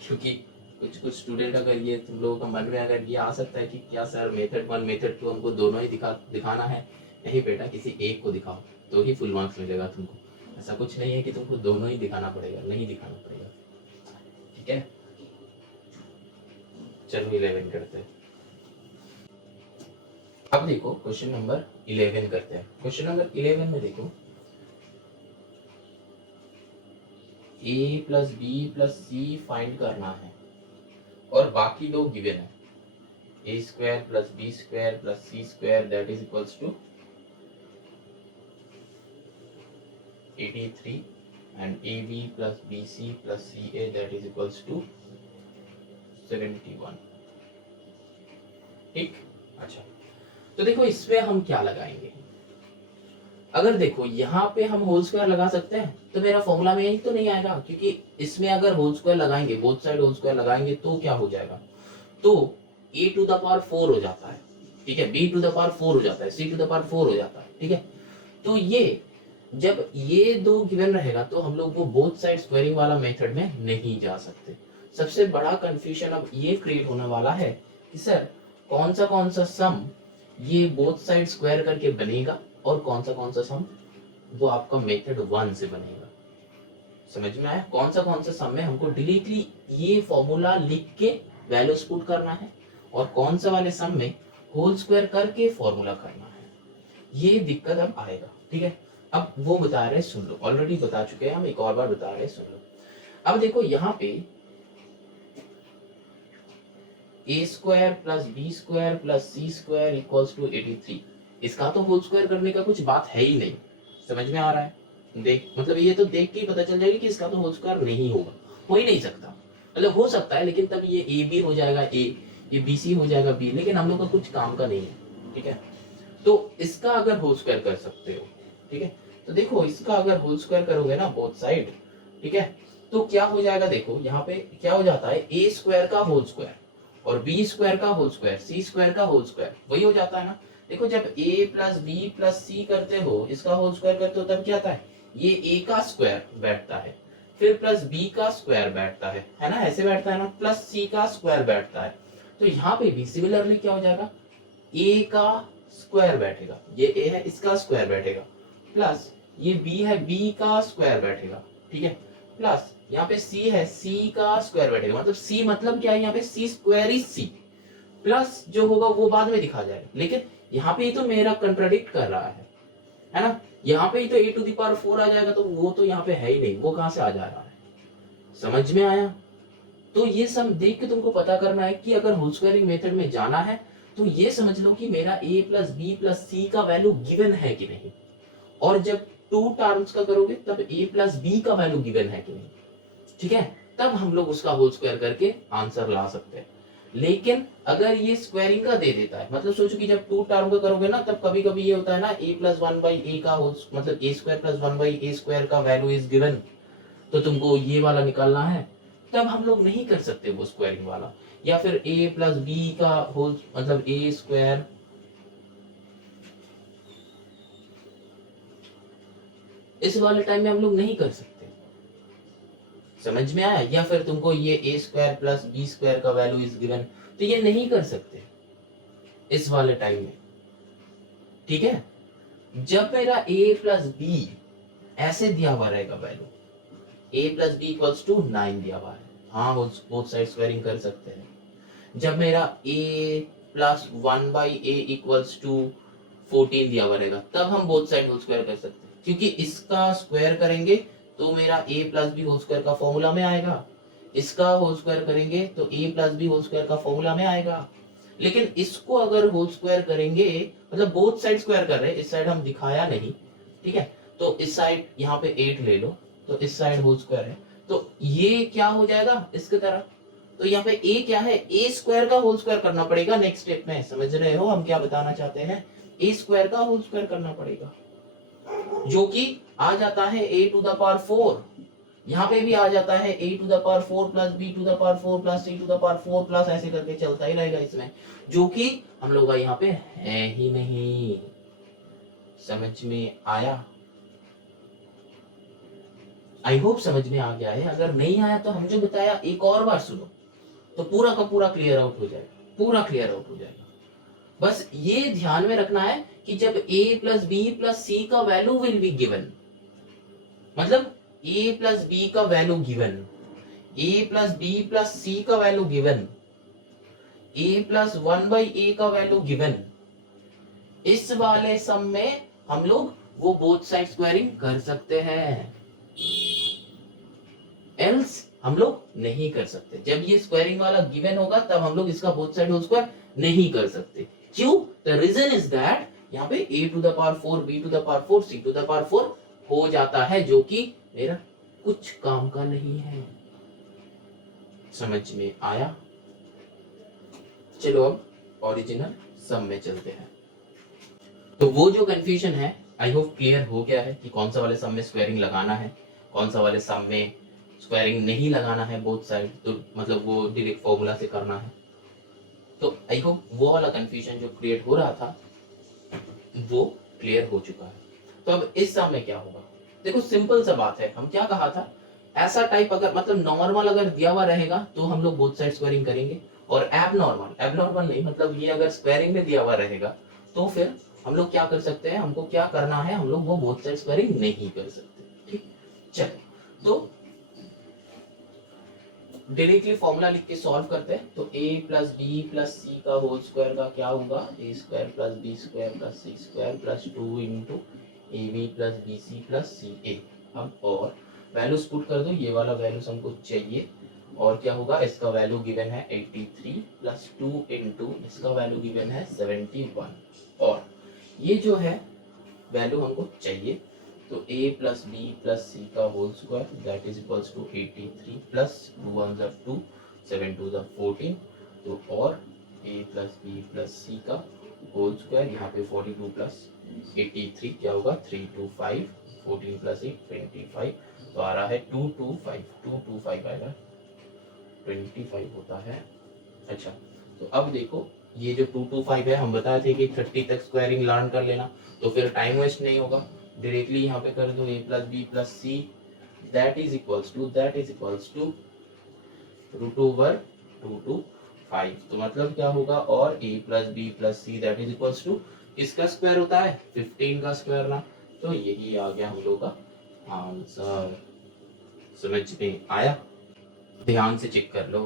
क्योंकि कुछ कुछ स्टूडेंट अगर ये तुम लोगों का मन में अगर ये आ सकता है कि क्या सर मेथड 1 मेथड 2 हमको दोनों ही दिखाना है, नहीं बेटा किसी एक को दिखाओ तो ही फुल मार्क्स मिलेगा तुमको, ऐसा कुछ नहीं है कि तुमको दोनों ही दिखाना पड़ेगा, नहीं दिखाना पड़ेगा। ठीक है, चलो 11 करते हैं। अब देखो क्वेश्चन नंबर 11 करते हैं। क्वेश्चन नंबर 11 में देखो a plus b plus c find करना है और बाकी दो गिवन है, a square plus B square plus c square that is equals to 83 and ab plus bc plus ca that is equals to 71। ठीक, अच्छा तो देखो इसमें हम क्या लगाएंगे, अगर देखो यहाँ पे हम होल स्क्वायर लगा सकते हैं तो मेरा फॉर्मूला में यही तो नहीं आएगा, क्योंकि इसमें अगर होल स्क्वायर लगाएंगे बोथ साइड होल स्क्वायर लगाएंगे तो क्या हो जाएगा, तो a टू द पावर 4 हो जाता है, ठीक है, b टू द पावर 4 हो जाता है, c टू द पावर 4 हो जाता है। ठीक है, तो ये जब ये दो गिवन रहेगा तो हम लोग वो बोथ साइड स्क्वायरिंग वाला मेथड में नहीं जा सकते। सबसे बड़ा कंफ्यूजन अब ये क्रिएट होने वाला है कि सर कौन सा सम ये बोथ साइड स्क्वायर करके बनेगा और कौन सा सम वो आपका मेथड 1 से बनेगा। समझ में आया, कौन सा सम में हमको डायरेक्टली ये फॉर्मूला लिख के वैल्यूज पुट करना है और कौन सा वाले सम में होल स्क्वायर करके फॉर्मूला करना है, ये दिक्कत अब आएगा। ठीक है, अब वो बता रहे सुन लो, ऑलरेडी बता चुके हैं हम, एक और बार बता रहे सुन लो। अब देखो यहाँ पे a square plus B square plus c square equals to 83, इसका तो होल स्क्वायर करने का कुछ बात है ही नहीं। समझ में आ रहा है? देख मतलब ये तो देख के ही पता चल जाएगा कि इसका तो होल स्क्वायर नहीं होगा, हो ही नहीं सकता। मतलब हो सकता है लेकिन तब ये ए बी हो जाएगा ए, ये बी सी हो जाएगा बी, लेकिन हम लोग का कुछ काम का नहीं है। ठीक है, तो इसका अगर होल स्क्वायर कर सकते हो, ठीक है, तो देखो इसका अगर होल स्क्वायर करोगे ना बोथ साइड, ठीक है, तो क्या हो जाएगा, देखो यहाँ पे क्या हो जाता है, ए स्क्वायर का होल स्क्वायर और बी स्क्वायर का होल स्क्वायर सी स्क्वायर का होल स्क्वायर वही हो जाता है ना। देखो जब a प्लस बी प्लस सी करते हो, इसका होल स्क्वायर करते हो, तब क्या आता है, ये a का स्क्वायर बैठता है, फिर प्लस b का स्क्वायर बैठता है ना, ऐसे बैठता है ना, प्लस c का स्क्वायर बैठता है। तो यहाँ पे भी सिमिलरली क्या हो जाएगा, a का स्क्वायर बैठेगा, ये a है इसका स्क्वायर बैठेगा, प्लस ये b है b का स्क्वायर बैठेगा, ठीक है, प्लस यहाँ पे c है c का स्क्वायर बैठेगा। मतलब c मतलब क्या है, यहाँ पे c square is c, plus जो होगा वो बाद में दिखा जाएगा, लेकिन यहाँ पे ही तो मेरा कंट्राडिक्ट कर रहा है ना, यहाँ पे ही तो a टू द पावर 4 आ जाएगा, तो वो तो यहाँ पे है ही नहीं, वो कहाँ से आ जा रहा है। समझ में आया? तो ये सब देख के तुमको पता करना है कि अगर होल स्क्वायरिंग मेथड में जाना है तो ये समझ लो कि मेरा a plus b plus c का वैल्यू गिवन है कि नहीं, और जब टू टर्म्स का करोगे तब a प्लस बी का वैल्यू गिवन है कि नहीं, ठीक है, तब हम लोग उसका होल स्क्वायर करके आंसर ला सकते हैं। लेकिन अगर ये स्क्वायरिंग का दे देता है, मतलब सोचो कि जब टू टर्म का करोगे ना, तब कभी कभी ये होता है ना, a plus one by a का होल मतलब a square plus one by A square का वैल्यू इज गिवन, तो तुमको ये वाला निकालना है, तब हम लोग नहीं कर सकते वो स्क्वायरिंग वाला। या फिर a प्लस बी का होल मतलब ए स्क्वायर इस वाले टाइम में हम लोग नहीं कर सकते। समझ में आया? या फिर तुमको ये ए स्क्वायर प्लस बी स्क्वायर का वैल्यू इज गिवन, तो ये नहीं कर सकते इस वाले टाइम में। ठीक है, जब मेरा a प्लस बी ऐसे दिया हुआ रहेगा value, a plus B equals to 9 दिया हुआ है, हाँ बोथ साइड स्क्वायरिंग कर सकते हैं। जब मेरा a plus one by A equals to 14 दिया हुआ रहेगा, तब हम बोथ साइड होल स्क्वायर कर सकते हैं, क्योंकि इसका स्क्वायर करेंगे तो मेरा a plus B whole square का फॉर्मूला में आएगा, इसका होल स्क्वायर करेंगे तो a plus B whole square का फॉर्मूला में आएगा। लेकिन इसको अगर होल स्क्वायर करेंगे, मतलब बोथ साइड स्क्वायर कर रहे हैं, इस साइड हम दिखाया नहीं, ठीक है, तो इस साइड यहाँ पे 8 ले लो, तो इस साइड होल स्क्वायर है, तो ये क्या हो जाएगा इसकी तरह, तो यहाँ पे a क्या है, a स्क्वायर का होल स्क्वायर करना पड़ेगा नेक्स्ट स्टेप में। समझ रहे हो हम क्या बताना चाहते हैं, a स्क्वायर का होल स्क्वायर करना पड़ेगा, जो कि आ जाता है a टू द पावर 4, यहाँ पे भी आ जाता है a to the power 4 plus b to the power 4 plus c to the power 4 plus ऐसे करके चलता ही रहेगा इसमें, जो कि हम लोग का यहाँ पे है ही नहीं। समझ में आया? आई होप समझ में आ गया है। अगर नहीं आया तो हम जो बताया एक और बार सुनो, तो पूरा का पूरा क्लियर आउट हो जाएगा, पूरा क्लियर आउट हो जाएगा। बस ये ध्यान में रखना है कि जब a plus b plus c का वैल्यू विल बी गिवन, मतलब a प्लस बी का value given, a plus b plus c का value given, a plus one by a का वैल्यू गिवन, इस वाले सम में हम लोग वो बोथ साइड स्क्वायरिंग कर सकते हैं, एल्स हम लोग नहीं कर सकते। जब ये स्क्वायरिंग वाला गिवन होगा तब हम लोग इसका बोथ साइड होल स्क्वायर नहीं कर सकते। क्यों? द रीजन इज दैट यहाँ पे a to the power 4 b to the power 4 c to the power 4 हो जाता है, जो कि मेरा कुछ काम का नहीं है। समझ में आया? चलो अब ओरिजिनल सम में चलते हैं। तो वो जो कंफ्यूजन है आई होप क्लियर हो गया है कि कौन सा वाले सम में स्क्वायरिंग लगाना है, कौन सा वाले सम में स्क्वायरिंग नहीं लगाना है बोथ साइड, तो मतलब वो डायरेक्ट फॉर्मूला से करना है। तो आई होप वो वाला कंफ्यूजन जो क्रिएट हो रहा था वो क्लियर हो चुका है। तो अब इस सम में क्या होगा, देखो सिंपल सा बात है, हम क्या कहा था, ऐसा टाइप अगर मतलब नॉर्मल अगर दिया हुआ रहेगा तो हम लोग बोथ साइड स्क्वायरिंग करेंगे, और एबनॉर्मल नहीं, मतलब ये अगर स्क्वायरिंग में दिया हुआ रहेगा तो फिर हम लोग क्या कर सकते हैं, हमको क्या करना है, हम लोग वो बोथ साइड स्क्वायरिंग नहीं कर सकते। ठीक, चलो तो डायरेक्टली फॉर्मूला लिख के सॉल्व करते हैं। तो a plus b plus c का होल स्क्वायर का क्या होगा, a square plus B square plus c square plus 2 into A B plus b c plus c a. अब और वैल्यूज पुट कर दो, ये वाला वैल्यूज हमको चाहिए, और क्या होगा, इसका वैल्यू गिवन है 83 प्लस 2 इंटू इसका वैल्यू गिवन है 71, और ये जो है वैल्यू हमको चाहिए, तो a plus b plus c का whole square that is equals to 83 plus 2 1 ज़ा 2 7 2 ज़ा 14, तो और a plus b plus c का होल स्क्वायर, यहाँ पे 42 प्लस 83 क्या होगा 325, 14 प्लस 8 25, तो आ रहा है 225 आएगा, 25 होता है। अच्छा, तो अब देखो ये जो 225 है, हम बताए थे कि 30 तक स्क्वायरिंग लर्न कर लेना, तो फिर टाइम वेस्ट नहीं होगा, डायरेक्टली यहाँ पे कर दो a plus b plus c that is equals to root over 225, तो मतलब क्या होगा, और a plus b plus c that is equals to किसका स्क्वायर होता है 15 का स्क्वायर ना, तो यही आ गया हम लोग का आंसर। समझ में आया? ध्यान से चेक कर लो।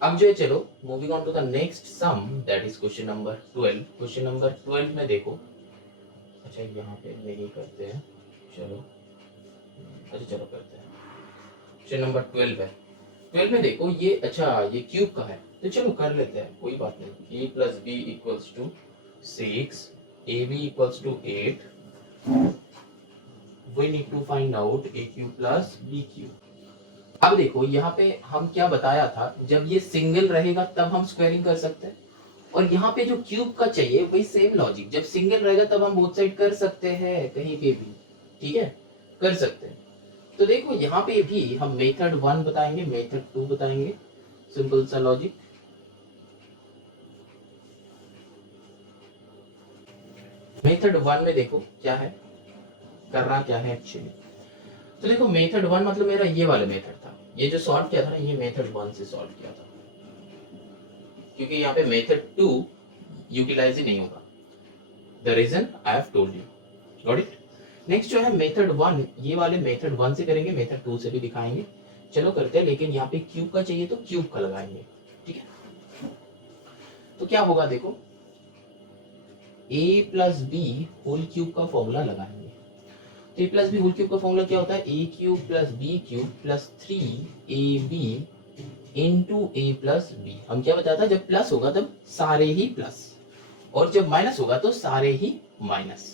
अब जो है चलो moving on to the next sum that is question number 12। Question number 12 में देखो, अच्छा यहाँ पे नहीं करते हैं, चलो अच्छा चलो करते हैं। क्वेश्चन नंबर 12 है, 12 में देखो ये, अच्छा ये क्यूब का है, तो चलो कर लेते हैं, कोई बात नहीं। A plus B equals to 6, A B equals to 8, we need to find out a cube plus B cube. अब देखो यहाँ पे हम क्या बताया था, जब ये सिंगल रहेगा तब हम स्क्वायरिंग कर सकते हैं, और यहाँ पे जो क्यूब का चाहिए वही सेम लॉजिक, जब सिंगल रहेगा तब हम बोथ साइड कर सकते हैं कहीं पे भी, ठीक है, कर सकते हैं। तो देखो यहाँ पे भी हम मेथड 1 बताएंगे, मेथड 2 बताएंगे, सिंपल सा लॉजिक। मेथड 1 में देखो क्या है, करना क्या है एक्चुअली, तो देखो मेथड 1 मतलब मेरा ये वाला मेथड था, ये जो सॉल्व किया था ना, ये मेथड 1 से सॉल्व किया था, क्योंकि यहाँ पे मेथड 2 यूटिलाइज ही नहीं होगा, the reason I have told you, got it. Next जो है मेथड 1, ये वाले मेथड 1 से करेंगे, मेथड 2 से भी दिखाएंगे, चलो करते हैं, लेकिन यहाँ पे क्यूब का चाहिए तो क्यूब का लगाएंगे, ठीक है। तो क्या होगा देखो, a plus B whole cube का फॉर्मूला लगाएंगे, a plus B whole cube का फॉर्मूला क्या होता है, a cube plus B cube plus 3ab into a plus b. हम क्या बताया था, जब प्लस होगा तब सारे ही प्लस, और जब माइनस होगा तो सारे ही माइनस।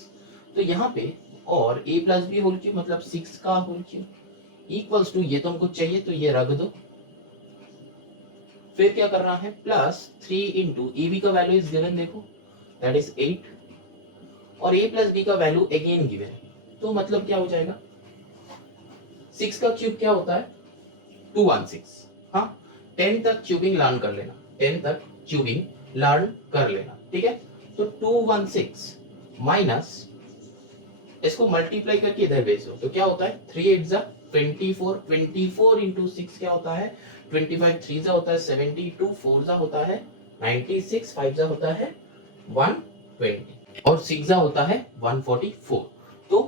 तो यहाँ पे और a plus B whole cube मतलब 6 का होल क्यूब इक्वल्स टू, ये तो हमको चाहिए तो ये रख दो, फिर क्या करना है, प्लस 3 इंटू ए बी का वैल्यू इज गिवन, देखो दैट इज 8, और a प्लस बी का वैल्यू अगेन गिवन है, तो मतलब क्या हो जाएगा, 6 का क्यूब क्या होता है 216, हाँ 10 तक क्यूबिंग लर्न कर लेना, 10 तक क्यूबिंग लर्न कर लेना, ठीक है। तो 216 माइनस, इसको मल्टीप्लाई करके इधर भेज दो, तो क्या होता है 3 8 जा 24, 24 इंटू 6 क्या होता है 25, 3 जा होता है 72, 4 जा होता है 96, 5 जा होता है 120, और 6 जा होता है 144, तो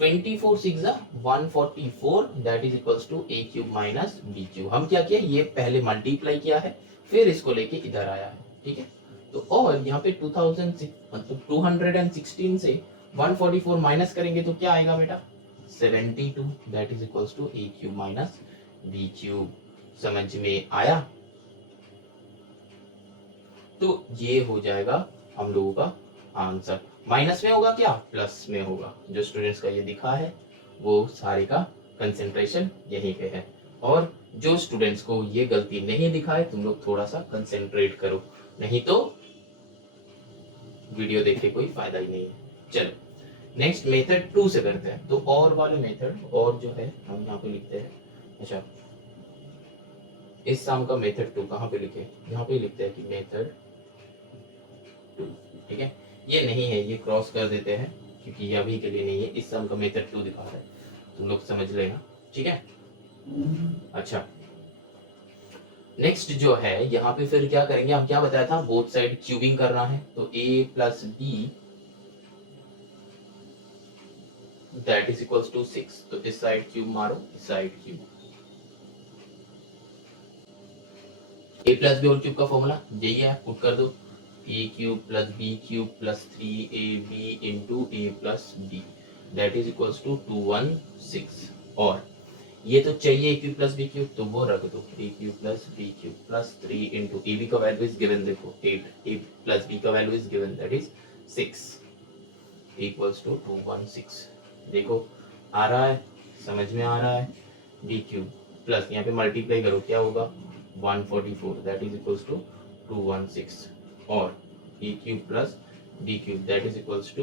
24 6 जा 144 that is equals to a cube minus b cube. हम क्या किया, ये पहले मल्टीप्लाई किया है, फिर इसको लेके इधर आया है, ठीक है। तो और यहाँ पे 2006 मतलब 216 से 144 माइनस करेंगे तो क्या आएगा बेटा 72, that is equals to a cube minus b cube. समझ में आया? तो ये हो जाएगा हम लोगों का आंसर। माइनस में होगा क्या, प्लस में होगा। जो स्टूडेंट्स का ये दिखा है वो सारे का कंसेंट्रेशन यहीं पे है, और जो स्टूडेंट्स को ये गलती नहीं दिखा है तुम लोग थोड़ा सा कंसेंट्रेट करो, नहीं तो वीडियो देख के कोई फायदा ही नहीं है। चलो नेक्स्ट मेथड 2 से करते हैं। तो और वाले मेथड, और जो है हम यहाँ पे लिखते हैं, अच्छा इस सम का मेथड 2 कहाँ पे लिखे, यहाँ पे लिखते हैं कि मेथड 2, ठीक है। ये नहीं है, ये क्रॉस कर देते हैं क्योंकि ये अभी के लिए नहीं है, इस सम का मेथड 2 दिखा रहा है, तुम लोग समझ लेना, ठीक है। अच्छा नेक्स्ट जो है यहाँ पे फिर क्या करेंगे, हम क्या बताया था बोथ साइड क्यूबिंग करना है, तो a plus B that is equals to 6, तो इस साइड क्यूब मारो, इस side cube, a plus B whole cube का फॉर्मूला यही है, पुट कर दो a cube plus B cube plus 3ab into a plus B that is equals to 216। और ये तो चाहिए a cube plus B cube, तो वो रख दो, a cube plus B cube plus 3 into A B का वैल्यू इज गिवन, देखो 8, ए प्लस बी का value is given that is 6 equals to 216। देखो आ रहा है, समझ में आ रहा है। डी क्यूब प्लस यहाँ पे मल्टीप्लाई करो क्या होगा 144 दैट इज इक्वल्स टू 216 और a cube plus d cube that is equals to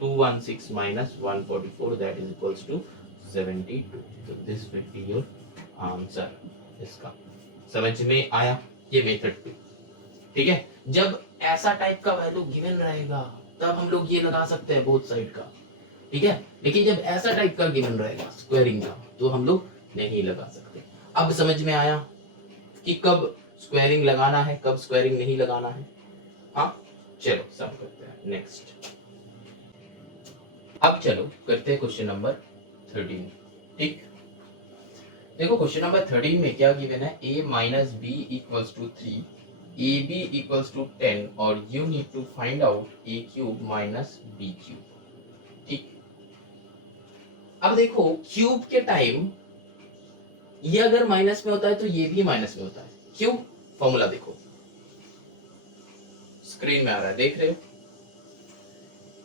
216 minus 144 that is equals to 72। तो this will be your answer. इसका समझ में आया, ये मेथड 2। ठीक है, जब ऐसा टाइप का वैल्यू गिवन रहेगा तब हम लोग ये लगा सकते हैं बोथ साइड का। ठीक है, लेकिन जब ऐसा टाइप का गिवन रहेगा स्क्वायरिंग का तो हम लोग नहीं लगा सकते। अब समझ में आया कि कब स्क्वायरिंग लगाना है, कब स्क्वायरिंग नहीं लगाना है। हाँ चलो सम करते हैं नेक्स्ट। अब चलो करते हैं क्वेश्चन नंबर 13। ठीक, देखो क्वेश्चन नंबर 13 में क्या गिवन है, a minus B equals to 3, a B equals to 10 और you need to find out a cube minus b cube. ठीक, अब देखो क्यूब के टाइम ये अगर माइनस में होता है तो ये भी माइनस में होता है। क्यों? फॉर्मूला देखो स्क्रीन में आ रहा है, देख रहे हो।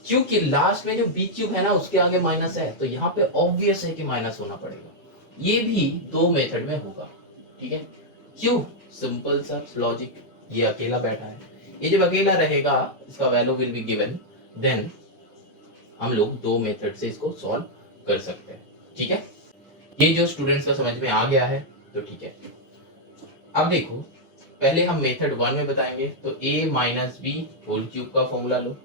क्योंकि लास्ट में जो बी क्यूब है ना उसके आगे माइनस है, तो यहाँ पे ऑब्वियस है कि माइनस होना पड़ेगा। ये भी दो मेथड में होगा। ठीक है, क्यों? सिंपल सा लॉजिक। ये अकेला बैठा है, ये जब अकेला रहेगा इसका value will be given, then हम लोग दो मेथड से इसको सॉल्व कर सकते हैं। ठीक है, ये जो स्टूडेंट्स को समझ में आ गया है तो ठीक है। अब देखो पहले हम मेथड 1 में बताएंगे, तो a minus B whole cube का फॉर्मूला लो।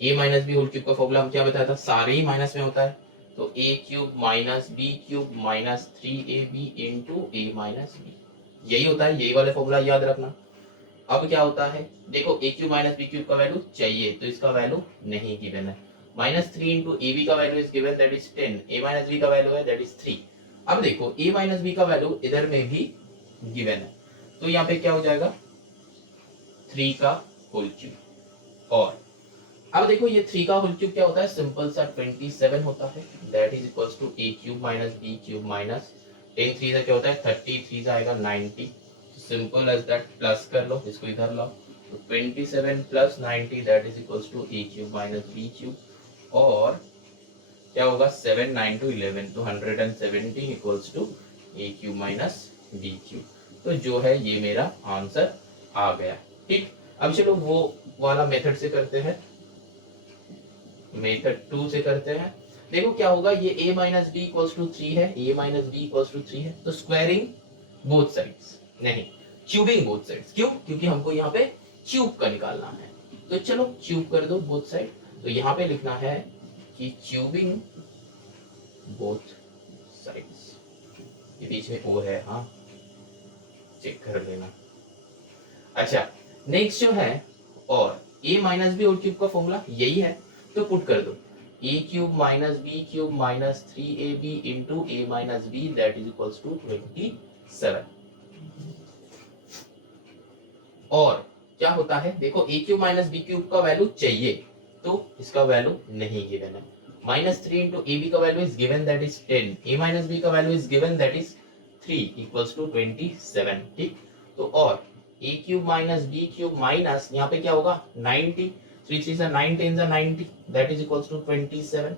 a minus B whole cube का फॉर्मूला हम क्या बताया था, सारे ही माइनस में होता है, तो a cube minus b cube minus 3ab into a minus b, यही होता है, यही वाला फॉर्मूला याद रखना। अब क्या होता है, देखो a cube minus b cube का वैल्यू चाहिए तो इसका वैल्यू नहीं गिवन है, माइनस 3 इंटू ए बी का value is given that is 10, a minus B का वैल्यू है दैट इज 3। अब देखो a माइनस बी का वैल्यू इधर में भी गिवन है, तो यहाँ पे क्या हो जाएगा 3 का होल क्यूब। और अब देखो ये 3 का होल क्यूब क्या होता है, सिंपल सा 27 होता है, that is equals to a cube minus b cube minus 10 3 से क्या होता है 33 आएगा 90, सिंपल एज दैट, प्लस कर लो, इसको इधर लाओ, तो 27 plus 90 that is equals to a cube minus b cube, और क्या होगा 7 9 टू 11, तो 170 equals to a cube minus b cube. तो जो है ये मेरा आंसर आ गया। ठीक, अब चलो वो वाला मेथड से करते हैं, मेथड 2 से करते हैं। देखो क्या होगा, ये a minus B equals to 3 है, a minus B equals to 3 है, तो स्क्वायरिंग बोथ साइड्स, नहीं क्यूबिंग बोथ साइड्स। क्यों? क्योंकि हमको यहाँ पे क्यूब का निकालना है, तो चलो क्यूब कर दो बोथ साइड। तो यहाँ पे लिखना है कि क्यूबिंग बोथ साइड्स, ये बीच में ओ है, हाँ चेक कर लेना। अच्छा नेक्स्ट जो है, और a minus B whole cube का फॉर्मूला यही है, तो पुट कर दो a cube minus b cube minus 3ab into a minus B that is equals to 27। और क्या होता है, देखो a cube minus b cube का वैल्यू चाहिए तो इसका वैल्यू नहीं गिवन है, माइनस 3 इंटू ए बी का value is given that is 10, a minus B का value is given that is 3 equals to 27। ठीक, तो और a cube minus b cube minus यहाँ पे क्या होगा 90, 3 3 से 9 10 से 90 दैट इज इक्वल्स टू 27,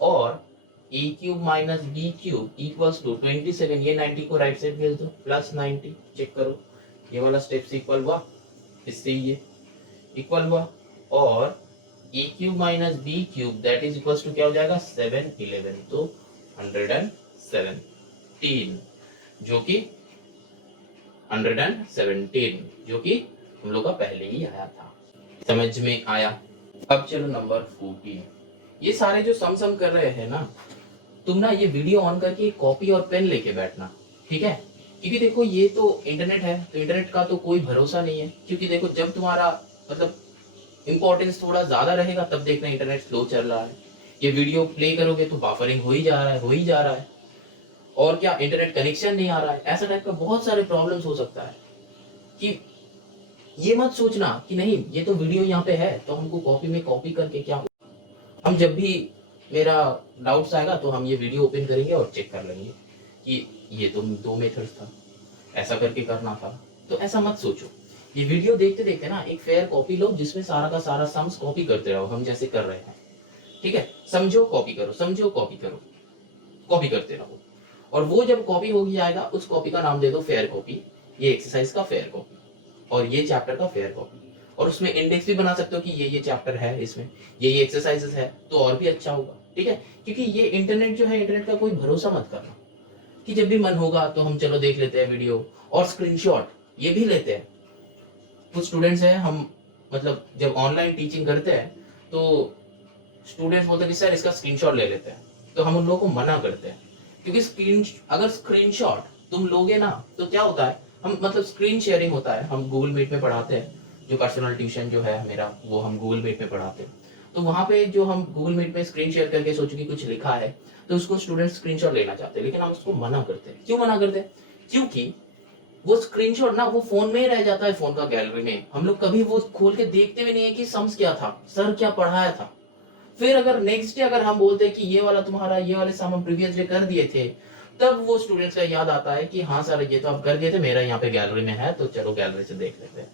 और a cube minus b cube equals to 27, ये 90 को राइट साइड भेज दो, प्लस 90, चेक करो ये वाला स्टेप से इक्वल हुआ, इससे ये इक्वल हुआ, और a cube minus b cube that is equals to क्या हो जाएगा 7 11, तो 117 जो कि 117 जो कि हम लोग का पहले ही आया था। समझ में आया? अब चलो नंबर 14, ये सारे जो सम कर रहे हैं ना, तुम ना ये वीडियो ऑन करके कॉपी और पेन लेके बैठना, ठीक है? क्योंकि देखो ये तो इंटरनेट है, तो इंटरनेट का तो कोई भरोसा नहीं है, क्योंकि देखो जब तुम्हारा मतलब इंपॉर्टेंस थोड़ा ज्यादा रहेगा तब देखना इंटरनेट स्लो चल रहा है, ये वीडियो प्ले करोगे तो बफरिंग हो ही जा रहा है, और क्या इंटरनेट कनेक्शन नहीं आ रहा है, ऐसा टाइप का बहुत सारे प्रॉब्लम्स हो सकता है कि ये मत सोचना कि नहीं ये तो वीडियो यहाँ पे है तो हमको कॉपी में कॉपी करके क्या होगा। हम जब भी मेरा डाउट्स आएगा तो हम ये वीडियो ओपन करेंगे और चेक कर लेंगे कि ये तो दो मेथड्स था, ऐसा करके करना था। तो ऐसा मत सोचो, ये वीडियो देखते देखते ना एक फेयर कॉपी लो जिसमें सारा का सारा सम्स कॉपी करते रहो, हम जैसे कर रहे हैं। ठीक है, समझो कॉपी करो, समझो कॉपी करो, कॉपी करते रहो। और वो जब कॉपी होगी आएगा उस कॉपी का नाम दे दो फेयर कॉपी, ये एक्सरसाइज का फेयर कॉपी और ये चैप्टर का फेयर कॉपी। और उसमें इंडेक्स भी बना सकते हो कि ये चैप्टर है, इसमें ये एक्सरसाइजेस है, तो और भी अच्छा होगा। ठीक है, क्योंकि ये इंटरनेट जो है, इंटरनेट का कोई भरोसा मत करना कि जब भी मन होगा तो हम चलो देख लेते हैं वीडियो। और स्क्रीनशॉट ये भी लेते हैं कुछ स्टूडेंट्स हैं, हम मतलब जब ऑनलाइन टीचिंग करते हैं तो स्टूडेंट्स बोलते हैं कि सर इसका स्क्रीनशॉट ले लेते हैं, तो हम उन लोगों को मना करते हैं क्योंकि अगर स्क्रीनशॉट तुम लोगे ना तो क्या होता है, हम मतलब स्क्रीन शेयरिंग होता है, हम गूगल मीट में पढ़ाते हैं, जो पर्सनल ट्यूशन जो है मेरा वो हम गूगल मीट में पढ़ाते हैं। तो वहां पे जो हम गूगल मीट में स्क्रीन शेयर करके सोचो कि कुछ लिखा है तो उसको स्टूडेंट स्क्रीनशॉट लेना चाहते हैं, लेकिन हम उसको मना करते हैं। क्यों मना करते हैं? क्योंकि वो स्क्रीनशॉट ना वो फोन में ही रह जाता है, फोन का गैलरी में, हम लोग कभी वो खोल के देखते भी नहीं है कि सम्स क्या था, सर क्या पढ़ाया था। फिर अगर नेक्स्ट डे अगर हम बोलते हैं कि ये वाला तुम्हारा ये वाले सम हम प्रीवियस डे कर दिए थे, तब वो स्टूडेंट्स का याद आता है कि हाँ सर ये तो आप कर दिए थे, मेरा यहाँ पे गैलरी में है, तो चलो गैलरी से देख लेते हैं।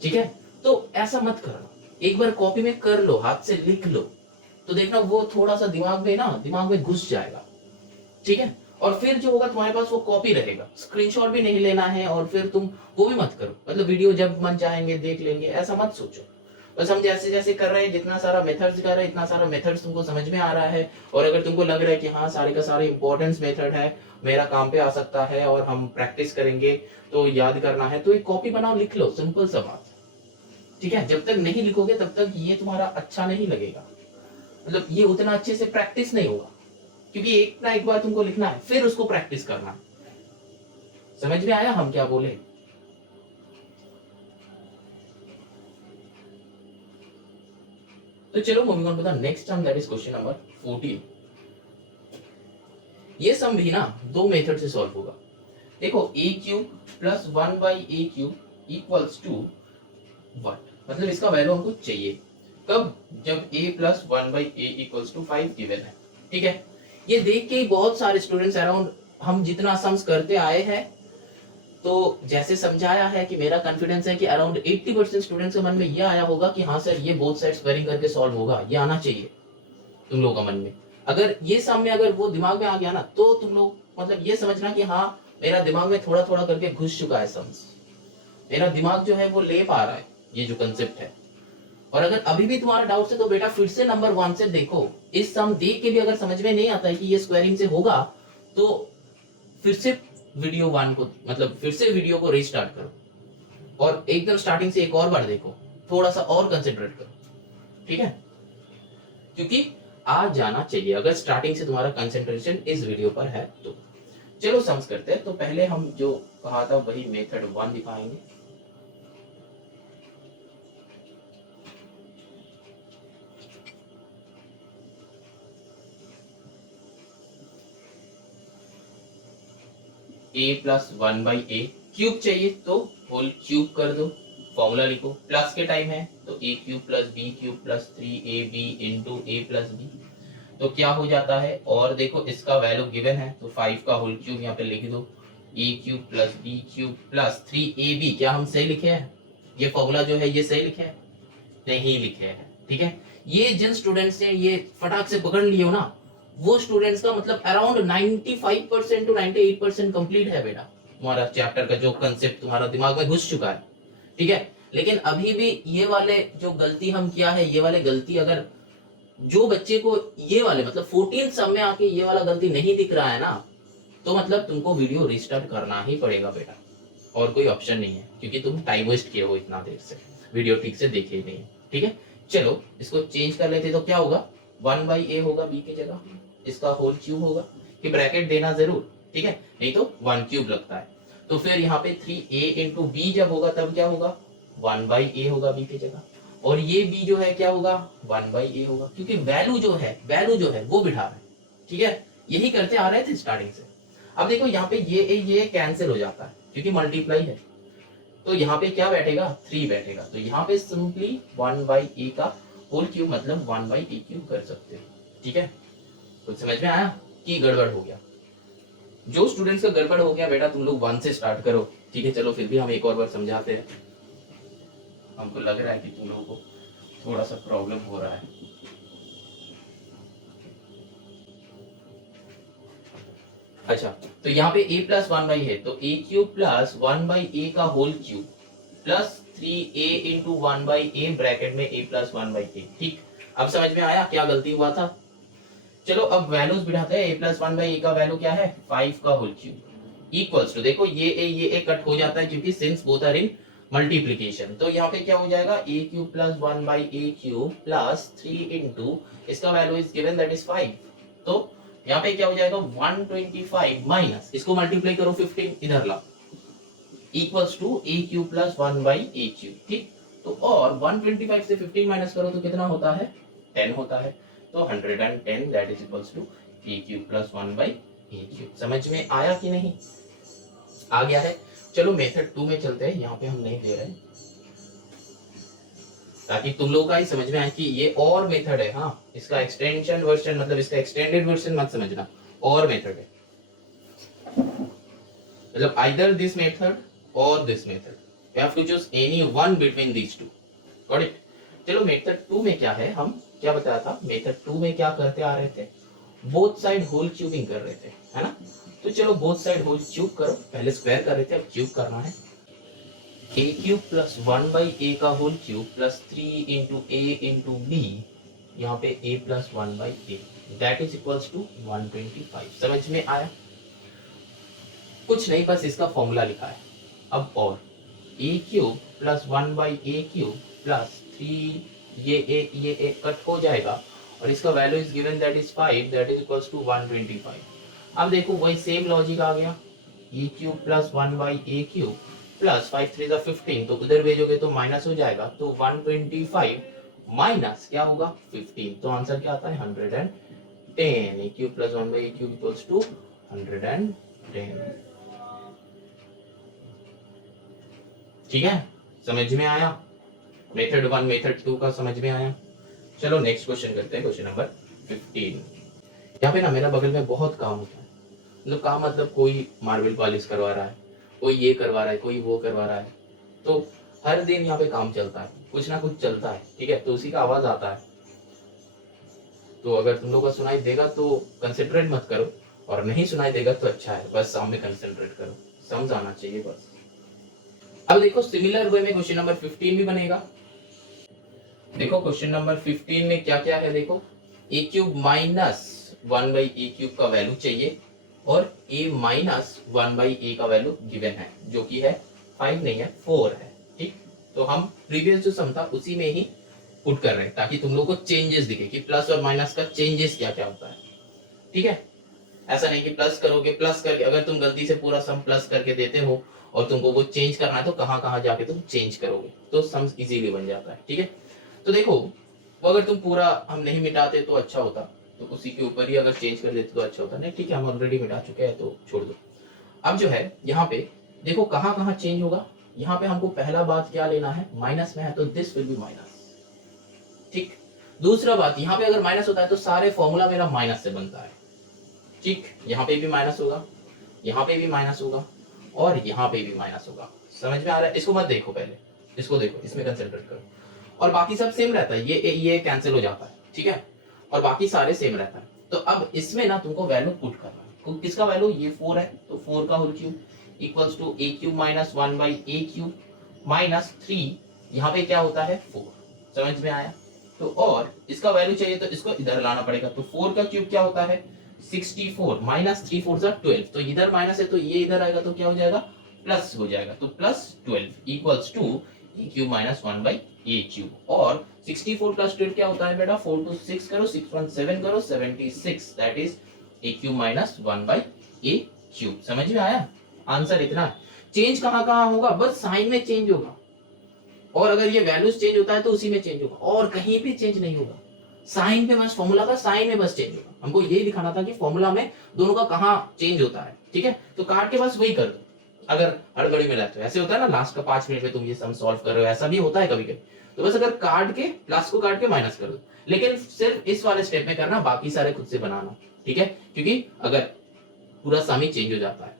ठीक है, तो ऐसा मत करना, एक बार कॉपी में कर लो, हाथ से लिख लो, तो देखना वो थोड़ा सा दिमाग में घुस जाएगा। ठीक है, और फिर जो होगा तुम्हारे पास वो कॉपी रहेगा, स्क्रीनशॉट भी नहीं लेना है, और फिर तुम वो भी मत करो, मतलब वीडियो जब मन चाहेंगे देख लेंगे, ऐसा मत सोचो। बस हम जैसे जैसे कर रहे हैं, जितना सारा मेथड्स कर रहे हैं, इतना सारा मेथड्स तुमको समझ में आ रहा है, और अगर तुमको लग रहा है कि हाँ सारे का सारे इंपॉर्टेंस मेथड है, मेरा काम पे आ सकता है और हम प्रैक्टिस करेंगे तो याद करना है, तो एक कॉपी बनाओ, लिख लो, सिंपल सा बात। ठीक है, जब तक नहीं लिखोगे तब तक ये तुम्हारा अच्छा नहीं लगेगा, मतलब ये उतना अच्छे से प्रैक्टिस नहीं होगा, क्योंकि एक ना एक बार तुमको लिखना है फिर उसको प्रैक्टिस करना है। समझ में आया हम क्या बोले? तो चलो moving on to the next sum, that is question number 14। ये सम भी ना दो मेथड से सॉल्व होगा। देखो a cube plus 1 by a cube equals to what, मतलब इसका वैल्यू हमको चाहिए कब, जब a plus 1 by A equals to 5 गिवन है। ठीक है, ये देख के बहुत सारे स्टूडेंट्स अराउंड हम जितना सम्स करते आए हैं, तो जैसे समझाया है कि मेरा कॉन्फिडेंस है कि अराउंड 80% स्टूडेंट्स के मन में ये आया होगा कि हाँ सर ये बोथ साइड स्क्वायरिंग करके सॉल्व होगा, ये आना चाहिए तुम लोगों का मन में। अगर ये सामने अगर वो दिमाग में आ गया ना, तो तुम लोग मतलब ये समझना कि हाँ मेरा दिमाग में थोड़ा थोड़ा करके घुस चुका है सम्स, मेरा दिमाग जो है वो ले पा रहा है ये जो कंसेप्ट है। और अगर अभी भी तुम्हारा डाउट है तो बेटा फिर से नंबर 1 से देखो, इस सम देख के भी अगर समझ में नहीं आता है कि ये स्क्वायरिंग से होगा, तो फिर से वीडियो 1 को मतलब फिर से वीडियो को रीस्टार्ट करो और एकदम स्टार्टिंग से एक और बार देखो, थोड़ा सा और कंसेंट्रेट करो। ठीक है, क्योंकि आ जाना चाहिए अगर स्टार्टिंग से तुम्हारा कंसेंट्रेशन इस वीडियो पर है तो। चलो सम्स करते हैं। तो पहले हम जो कहा था वही मेथड 1 दिखाएंगे। a plus 1 by a cube चाहिए तो होल क्यूब कर दो, फॉर्मूला लिखो, प्लस के टाइम है तो a cube plus B cube plus 3ab into a plus b, तो क्या हो जाता है, और देखो इसका वैल्यू गिवन है तो 5 का होल क्यूब यहाँ पे लिख दो, a cube plus B cube plus 3ab। क्या हम सही लिखे हैं? ये फॉर्मूला जो है ये सही लिखे हैं? नहीं लिखे हैं। ठीक है, ये जिन स्टूडेंट्स ने ये फटाक से पकड़ लिए हो ना, वो स्टूडेंट्स का मतलब अराउंड 95% टू 98% कंप्लीट है बेटा, तुम्हारा चैप्टर का जो कंसेप्ट तुम्हारा दिमाग में घुस चुका है। ठीक है, लेकिन अभी भी ये वाले जो गलती हम किया है, ये वाले गलती अगर जो बच्चे को ये वाले मतलब 14 सम में आके ये वाला गलती नहीं दिख रहा है ना, तो मतलब तुमको वीडियो रिस्टार्ट करना ही पड़ेगा बेटा, और कोई ऑप्शन नहीं है, क्योंकि तुम टाइम वेस्ट किए हो इतना देर से, वीडियो ठीक से देखे ही नहीं। ठीक है, चलो इसको चेंज कर लेते, तो क्या होगा, 1 बाई ए होगा बी की जगह, इसका होल क्यूब होगा, कि ब्रैकेट देना जरूर, ठीक है, नहीं तो 1 क्यूब लगता है। तो फिर यहाँ पे 3a इंटू बी जब होगा तब क्या होगा, 1 बाई ए होगा बी की जगह, और ये b जो है क्या होगा, 1 बाई ए होगा, क्योंकि वैल्यू जो है वो बिठा रहे हैं। ठीक है, यही करते आ रहे थे स्टार्टिंग से। अब देखो यहाँ पे ये कैंसिल हो जाता है क्योंकि मल्टीप्लाई है, तो यहाँ पे क्या बैठेगा, 3 बैठेगा। तो यहाँ पे सिंपली 1/a का होल क्यूब मतलब 1/a क्यूब कर सकते हो। ठीक है, कुछ समझ में आया कि गड़बड़ हो गया? जो स्टूडेंट्स का गड़बड़ हो गया बेटा तुम लोग 1 से स्टार्ट करो। ठीक है, चलो फिर भी हम एक और बार समझाते हैं। हमको लग रहा है कि तुम लोगों को थोड़ा सा प्रॉब्लम हो रहा है। अच्छा, तो यहाँ पे a प्लस 1/a है, तो a क्यूब प्लस 1/a का whole cube plus 3a into 1/a bracket में a प्लस 1/a। ठीक, अब समझ में आया क्या गलती हुआ था? चलो अब वैल्यूज बिठाते हैं। a प्लस 1/a का वैल्यू क्या है, 5 का होल क्यूब इक्वल्स टू, देखो ये a कट हो जाता है क्योंकि since both are in multiplication. तो यहाँ पे क्या हो जाएगा, a cube plus 1/a cube plus 3 into इसका value is given that is 5। तो यहाँ पे क्या हो जाएगा, 125 माइनस इसको मल्टीप्लाई करो 15 इधर ला, equals to a cube plus 1/a cube. ठीक, तो और 125 से 15 माइनस करो तो कितना होता है, 10 होता है। तो 110 that is equals to a cube plus 1/a cube. समझ में आया कि नहीं? आ गया है। चलो मेथड 2 में चलते हैं, यहाँ पे हम नहीं दे रहे ताकि तुम लोग का ही समझ में आए कि ये और मेथड है। हाँ, इसका एक्सटेंशन वर्जन मतलब इसका एक्सटेंडेड वर्जन मत समझना, और मेथड है मतलब आइदर दिस मेथड और this method, you have to choose any one between these two. Got it? चलो मेथड 2 में क्या है, हम क्या बताया था, मेथड 2 में क्या करते आ रहे थे, बोथ साइड होल क्यूबिंग कर रहे थे, है ना? तो चलो बोथ साइड होल क्यूब करो, पहले स्क्वायर कर रहे थे अब क्यूब करना है। a क्यूब प्लस 1/a का whole cube plus 3 into a into b, यहाँ पे a plus 1/a that is equals to 125। समझ में आया? कुछ नहीं, बस इसका फॉर्मूला लिखा है। अब और a cube plus 1/a cube plus 3 ये a कट हो जाएगा और इसका value is given that is 5 that is equals to 125। अब देखो वही सेम लॉजिक आ गया, a cube plus 1/a cube plus 5 3 15, तो उधर भेजोगे तो माइनस हो जाएगा, तो 125 माइनस क्या होगा 15, तो आंसर क्या आता है 110। a cube plus 1/a cube equals to 110। ठीक है, समझ में आया? मेथड 1 मेथड 2 का समझ में आया? चलो नेक्स्ट क्वेश्चन करते हैं, क्वेश्चन नंबर 15। यहाँ पे ना मेरा बगल में बहुत काम होता है, मतलब काम मतलब कोई मार्बल पॉलिश करवा रहा है, कोई ये करवा रहा है, कोई वो करवा रहा है, तो हर दिन यहाँ पे काम चलता है, कुछ ना कुछ चलता है। ठीक है, तो उसी का आवाज आता है, तो अगर तुम लोग का सुनाई देगा तो कंसेंट्रेट मत करो, और नहीं सुनाई देगा तो अच्छा है, बस सामने कंसेंट्रेट करो, समझ आना चाहिए बस। अब देखो सिमिलर वे में क्वेश्चन नंबर 15 भी बनेगा। देखो क्वेश्चन नंबर 15 में क्या क्या है, देखो a cube minus 1/a cube का वैल्यू चाहिए और a माइनस 1/a का वैल्यू गिवन है, जो कि है 5 नहीं है 4 है। ठीक, तो हम प्रीवियस जो सम था उसी में ही पुट कर रहे हैं ताकि तुम लोग को चेंजेस दिखे कि प्लस और माइनस का चेंजेस क्या क्या होता है। ठीक है, ऐसा नहीं कि प्लस करोगे, प्लस करके अगर तुम गलती से पूरा सम प्लस करके देते हो और तुमको वो चेंज करना है तो कहाँ कहाँ जाके तुम चेंज करोगे, तो सम इजीली बन जाता है। ठीक है, तो देखो वो अगर तुम पूरा हम नहीं मिटाते तो अच्छा होता, तो उसी के ऊपर ही अगर चेंज कर देते तो अच्छा होता। नहीं ठीक है, हम ऑलरेडी मिटा चुके हैं तो छोड़ दो। अब जो है यहाँ पे देखो कहाँ कहाँ चेंज होगा, यहाँ पे हमको पहला बात क्या लेना है, माइनस में है तो दिस विल बी माइनस। ठीक, दूसरा बात यहाँ पे अगर माइनस होता है तो सारे फॉर्मूला मेरा माइनस से बनता है। ठीक, यहाँ पे भी माइनस होगा, यहाँ पे भी माइनस होगा और यहाँ पे भी माइनस होगा। समझ में आ रहा है? इसको मत देखो, पहले इसको देखो, इसमें कंसेंट्रेट करो। और बाकी सब सेम रहता है, ये कैंसिल हो जाता है। ठीक है, और बाकी सारे सेम रहता है। तो अब इसमें ना तुमको वैल्यू पुट करना है, किसका वैल्यू, ये 4 है तो 4 का whole cube equals to a cube minus 1/a cube minus 3, यहाँ पे क्या होता है 4। समझ में आया? तो और इसका वैल्यू चाहिए तो इसको इधर लाना पड़ेगा, तो 4 का क्यूब क्या होता है 64 माइनस 3 4 12, तो इधर माइनस है तो ये इधर आएगा तो क्या हो जाएगा प्लस हो जाएगा, तो plus 12 equals to a cube minus 1/a cube. और 64 प्लस 12 क्या होता है बेटा, 4 to 6 करो, 6 1 7 करो, 76 that is a cube minus 1/a cube. समझ में आया? आंसर इतना है। चेंज कहाँ कहाँ होगा, बस साइन में चेंज होगा, और अगर ये वैल्यूज चेंज होता है तो उसी में चेंज होगा, और कहीं भी चेंज नहीं होगा। साइन पे बस, फॉर्मूला का साइन में बस चेंज होगा। हमको यही दिखाना था कि फॉर्मूला में दोनों का कहाँ चेंज होता है। ठीक है, तो काट के बस वही कर दो, अगर हड़बड़ी में रहते हो, ऐसे होता है ना लास्ट का 5 मिनट में तुम ये सम सॉल्व कर रहे हो, ऐसा भी होता है कभी कभी। तो बस अगर काट के प्लस को काट के माइनस कर दो, लेकिन सिर्फ इस वाले स्टेप में करना, बाकी सारे खुद से बनाना, ठीक है, क्योंकि अगर पूरा सम ही चेंज हो जाता है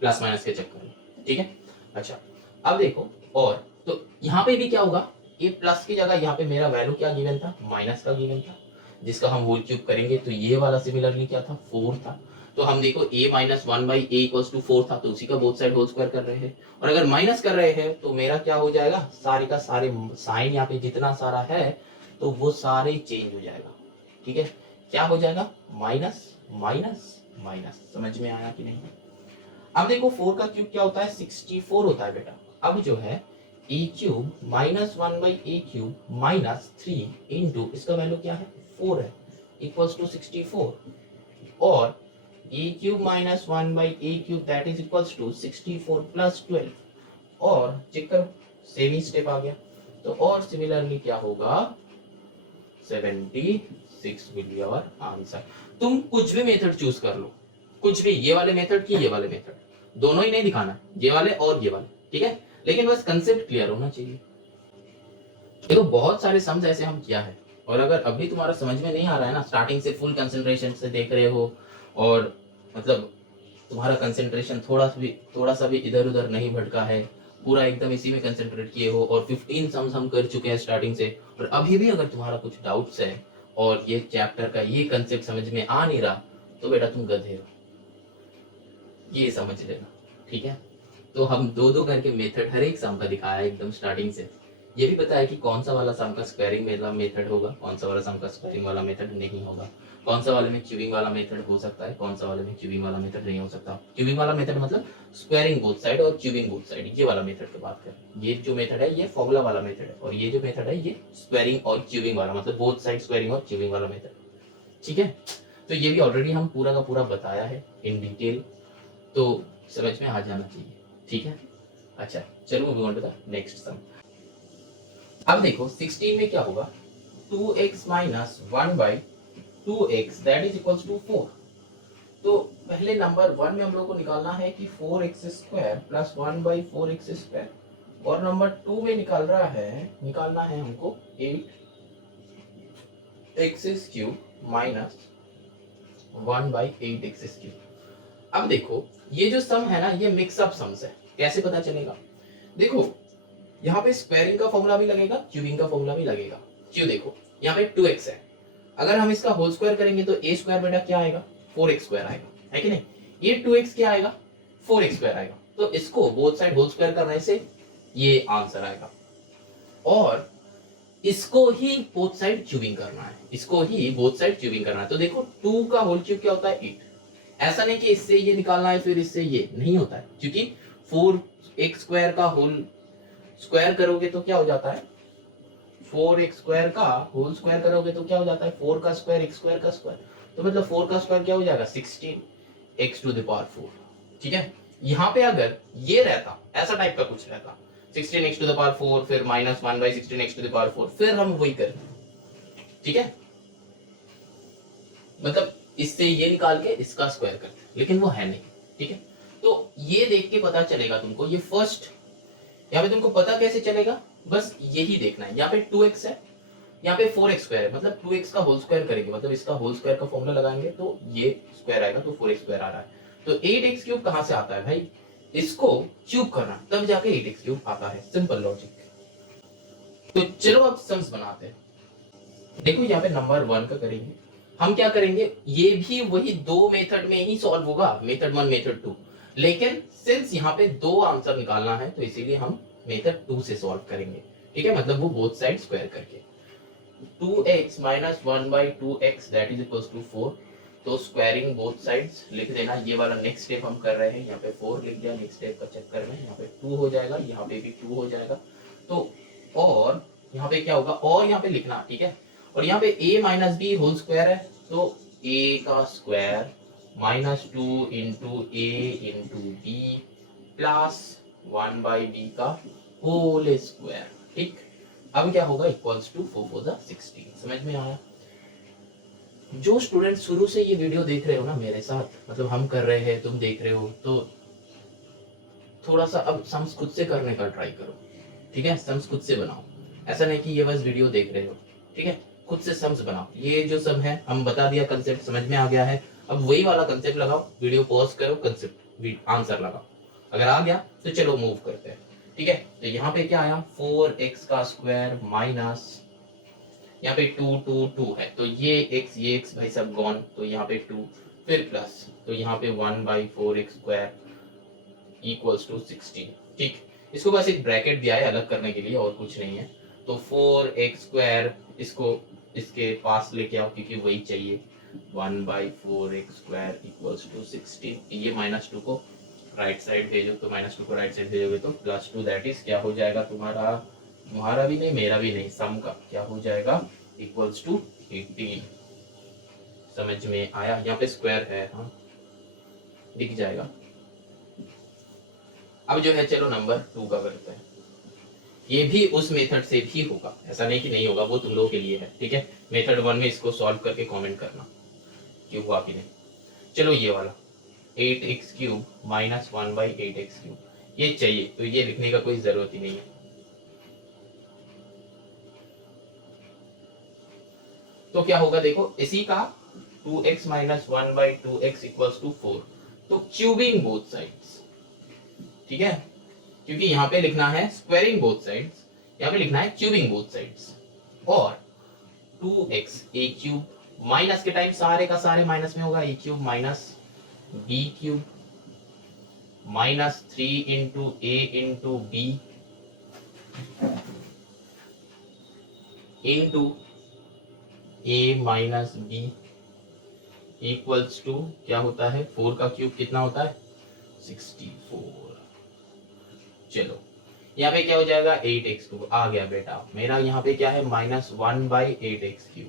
प्लस माइनस के चक्कर में, ठीक है। अच्छा अब देखो, और तो यहाँ पे भी क्या होगा, ये प्लस की जगह यहाँ पे मेरा वैल्यू क्या गिवन था, माइनस का गिवन था, जिसका हम होल क्यूब करेंगे तो ये वाला सिमिलरली क्या था, 4 था। तो हम देखो a माइनस 1/a=4 था, तो उसी का बोथ साइड होल स्क्वायर कर रहे हैं। और अगर माइनस कर रहे हैं तो मेरा क्या हो जाएगा, सारे का सारे साइन यहाँ पे जितना सारा है तो वो सारे चेंज हो जाएगा, ठीक है। क्या हो जाएगा, माइनस माइनस माइनस। समझ में आया कि नहीं। अब देखो 4 का क्यूब क्या होता है, 64 होता है बेटा। अब जो है a cube minus 1/a³ minus 3 into इसका वैल्यू क्या है, 4 है, इक्वल्स टू 64। और a cube minus 1/a³ that is equals to 64 plus 12। और चेक करो, सेम ही स्टेप आ गया। तो और सिमिलरली क्या होगा, 76 विल बी आवर आंसर। तुम कुछ भी मेथड चूज कर लो, कुछ भी, ये वाले मेथड की ये वाले मेथड, दोनों ही नहीं दिखाना, ये वाले और ये वाले, ठीक है, लेकिन बस कंसेप्ट क्लियर होना चाहिए। देखो बहुत सारे सम्स ऐसे हम किया है, और अगर अभी तुम्हारा समझ में नहीं आ रहा है ना, स्टार्टिंग से फुल कंसंट्रेशन से देख रहे हो, और मतलब तुम्हारा कंसंट्रेशन थोड़ा सा भी इधर उधर नहीं भटका है, पूरा एकदम इसी में कंसंट्रेट किए हो, और 15 सम्स हम कर चुके हैं स्टार्टिंग से, और अभी भी अगर तुम्हारा कुछ डाउट्स है और ये चैप्टर का ये कंसेप्ट समझ में आ नहीं रहा, तो बेटा तुम गधे हो, ये समझ लेना, ठीक है। तो हम दो दो करके मेथड हर एक सम का दिखाया एकदम स्टार्टिंग से, ये भी बताया कि कौन सा वाला सम का स्क्वायरिंग वाला मेथड होगा, कौन सा वाला सम का स्क्वायरिंग वाला मेथड नहीं होगा, कौन सा वाले में क्यूबिंग वाला मेथड हो सकता है, कौन सा वाले में क्यूबिंग वाला मेथड नहीं हो सकता। क्यूबिंग वाला मेथड मतलब स्क्वायरिंग बोथ साइड और क्यूबिंग बोथ साइड, ये वाला मेथड की बात करें। ये जो मेथड है ये फॉर्मूला वाला मेथड है, और ये जो मेथड है ये स्क्वायरिंग और क्यूबिंग वाला, मतलब बोथ साइड स्क्वायरिंग और क्यूबिंग वाला मेथड, ठीक है। तो ये भी ऑलरेडी हम पूरा का पूरा बताया है इन डिटेल, तो समझ में आ जाना चाहिए, ठीक है। अच्छा चलो moving on to the next sum. अब देखो 16 में क्या होगा, 2x minus 1/2x that is equals to 4। तो पहले नंबर 1 में हम लोग को निकालना है कि 4x square plus 1/4x square, और नंबर 2 में निकालना है हमको 8x cube minus 1/8x cube. अब देखो ये जो सम है ना, ये मिक्सअप सम्स है, कैसे पता चलेगा, देखो यहाँ पे स्क्वायरिंग का फॉर्मूला भी लगेगा, क्यूबिंग का फॉर्मूला भी लगेगा। क्यों, देखो यहाँ पे 2x है, अगर हम इसका होल स्क्वायर करेंगे तो a स्क्वायर बेटा क्या आएगा, 4x स्क्वायर आएगा, है कि नहीं। ये 2x क्या आएगा, 4x स्क्वायर आएगा, तो इसको बोथ साइड होल स्क्वायर करने से ये आंसर आएगा। और इसको ही बोथ साइड क्यूबिंग करना है, इसको ही बोथ साइड क्यूबिंग करना है। तो देखो 2 का होल क्यूब क्या होता है, 8। ऐसा नहीं कि इससे ये निकालना है फिर इससे ये, नहीं होता है, क्योंकि 4x स्क्वायर का होल स्क्वायर करोगे तो क्या हो जाता है, 4x स्क्वायर का होल स्क्वायर करोगे तो क्या हो जाता है, 4 का स्क्वायर x स्क्वायर का स्क्वायर, तो मतलब 4 का स्क्वायर क्या हो जाएगा, 16x टू द पावर 4, ठीक है। यहाँ पे अगर ये रहता, ऐसा टाइप का कुछ रहता, 16x टू द पावर 4 फिर minus 1/16x to the power 4, फिर हम वही करते, ठीक है, मतलब इससे ये निकाल के इसका स्क्वायर करते, लेकिन वो है नहीं, ठीक है। तो ये देख के पता चलेगा तुमको, ये फर्स्ट यहाँ पे तुमको पता कैसे चलेगा, बस यही देखना है। यहाँ पे 2x है, यहाँ पे 4x स्क्वायर है, मतलब 2x का होल स्क्वायर करेंगे, मतलब इसका होल स्क्वायर का फॉर्मूला लगाएंगे तो ये स्क्वायर आएगा, तो 4x स्क्वायर आ रहा है। तो 8x क्यूब कहां से आता है भाई, इसको क्यूब करना तब जाके 8x क्यूब आता है, सिंपल लॉजिक। तो चलो अब सम्स बनाते हैं। देखो यहाँ पे नंबर 1 का करेंगे, हम क्या करेंगे, ये भी वही दो मेथड में ही सॉल्व होगा, मेथड 1 मेथड 2, लेकिन सिंस यहाँ पे दो आंसर निकालना है तो इसीलिए हम मेथड 2 से सॉल्व करेंगे, ठीक है, मतलब वो बोथ साइड स्क्वायर करके। 2x minus 1/2x that is equals to 4, तो स्क्वायरिंग बोथ साइड्स लिख देना। ये वाला नेक्स्ट स्टेप हम कर रहे हैं, यहाँ पे 4 लिख दिया, नेक्स्ट स्टेप का चक्कर में यहाँ पे 2 हो जाएगा, यहाँ पे भी 2 हो जाएगा। तो और यहाँ पे क्या होगा, और यहाँ पे लिखना, ठीक है। और यहाँ पे a minus B whole square है, तो a का स्क्वायर माइनस 2 इंटू ए इंटू बी प्लस 1/b का होल स्क्वायर, ठीक। अब क्या होगा, इक्वल्स टू 4×16। समझ में आया। जो स्टूडेंट शुरू से ये वीडियो देख रहे हो ना मेरे साथ, मतलब हम कर रहे हैं तुम देख रहे हो, तो थोड़ा सा अब सम्स खुद से करने का ट्राई करो, ठीक है। सम्स खुद से बनाओ, ऐसा नहीं कि ये बस वीडियो देख रहे हो, ठीक है। खुद से सम्स बनाओ। ये जो सम है हम बता दिया, कंसेप्ट समझ में आ गया है। अब वही वाला कंसेप्ट लगाओ, वीडियो पॉज करो, कंसेप्ट आंसर लगाओ। अगर आ गया तो चलो मूव करते हैं, ठीक है। तो यहाँ पे क्या आया, 4x का स्क्वायर माइनस, यहाँ पे 2 2 2 है, तो ये x भाई सब गॉन, तो यहाँ पे 2, फिर प्लस, तो यहाँ पे 1/4x स्क्वायर इक्वल्स टू 16, ठीक। इसको बस एक ब्रैकेट दिया है अलग करने के लिए, और कुछ नहीं है। तो 4x स्क्वायर, इसको इसके पास लेके आओ क्योंकि वही चाहिए, 1/4x स्क्वायर इक्वल्स टू 16। ये -2 को राइट साइड भेजो, तो -2 को राइट साइड भेजोगे तो +2, दैट इज क्या हो जाएगा तुम्हारा, तुम्हारा भी नहीं मेरा भी नहीं, सम का क्या हो जाएगा, इक्वल्स टू 18। समझ में आया, यहाँ पे स्क्वायर है, हाँ दिख जाएगा। अब जो है चलो नंबर 2 का करते हैं। ये भी उस मेथड से भी होगा, ऐसा नहीं कि नहीं होगा, वो तुम लोगों के लिए है, ठीक है। मेथड 1 में इसको सॉल्व करके कमेंट करना कि हुआ कि नहीं। चलो ये वाला 8x³ माइनस 1/8x³, ये चाहिए, तो ये लिखने का कोई जरूरत ही नहीं है। तो क्या होगा देखो, इसी का 2x minus 1/2x equals to 4, तो क्यूबिंग बोथ साइड्स, ठीक है। क्योंकि यहाँ पे लिखना है स्क्वायरिंग बोथ साइड्स, यहाँ पे लिखना है क्यूबिंग बोथ साइड्स। और 2x a³ माइनस के टाइम सारे का सारे माइनस में होगा, a³ minus b³ minus 3 into a into b into a minus b equals to क्या होता है, 4 का क्यूब कितना होता है, 64। चलो यहाँ पे क्या हो जाएगा, 8x³ आ गया बेटा मेरा, यहाँ पे क्या है -1/8x³,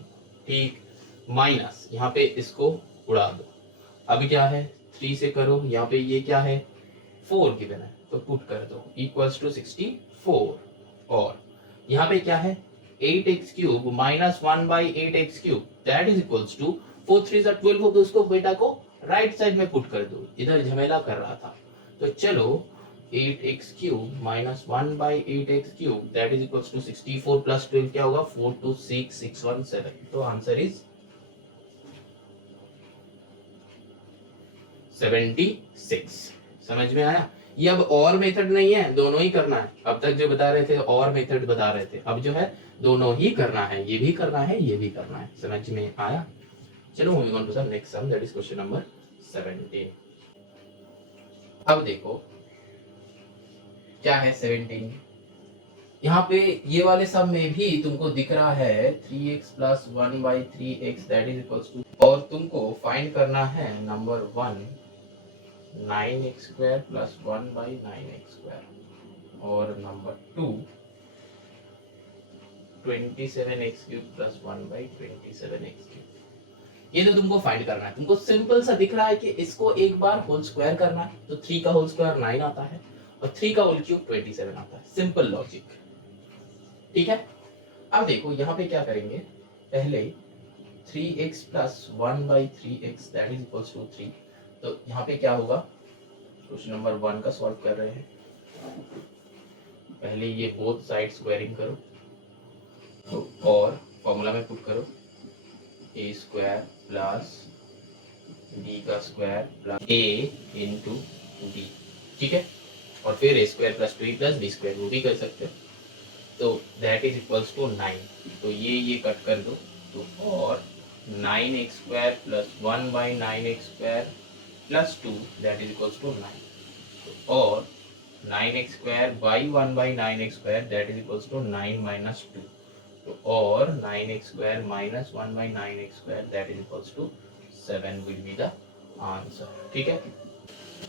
ठीक। माइनस यहाँ पे इसको उड़ा दो, अभी क्या है 3 से करो, यहाँ पे ये क्या है 4 गिवन है, तो पुट कर दो इक्वल्स टू 64। और यहाँ पे क्या है 8x³ minus 1/8x³ that is equals to 4 3 12 हो, तो उसको बेटा को राइट साइड में पुट कर दो, इधर झमेला कर रहा था। तो चलो 8x³ minus 1/8x³ that is equals to 64 plus 12 क्या होगा, 4 2 6 6 1 7, तो आंसर इज 76। समझ में आया। ये अब और मेथड नहीं है, दोनों ही करना है। अब तक जो बता रहे थे और मेथड बता रहे थे, अब जो है दोनों ही करना है, ये भी करना है ये भी करना है। समझ में आया। चलो moving on to the next sum, that is question number 17। अब देखो क्या है 17, यहाँ पे ये वाले सम में भी तुमको दिख रहा है 3x plus 1/3x that is equals to, और तुमको फाइंड करना है नंबर 1 9x² प्लस 1/9x², और नंबर 2 27x³ प्लस 1/27x³। ये तो तुमको फाइंड करना है। तुमको सिंपल सा दिख रहा है कि इसको एक बार होल स्क्वायर करना है, तो 3 का होल स्क्वायर 9 आता है और 3 का होल क्यूब 27 आता है। सिंपल लॉजिक, ठीक है। अब देखो यहाँ पे क्या करेंगे, पहले 3x plus 1/3x that is equals to 3, तो यहाँ पे क्या होगा, क्वेश्चन नंबर 1 का सॉल्व कर रहे हैं। पहले ये बोथ साइड स्क्वायरिंग करो, तो और फॉर्मूला में पुट करो a स्क्वायर प्लस b का square plus a into b, ठीक है। और फिर a square plus 2b plus b square, वो भी कर सकते हो। तो दैट इज इक्वल्स टू 9, तो ये कट कर दो, तो और 9x² plus 1/9x² plus 2 that is equals to 9, तो और 9x² by 1/9x² that is equals to 9 minus 2, तो और 9x² minus 1/9x² that is equals to 7 will be the answer, ठीक है।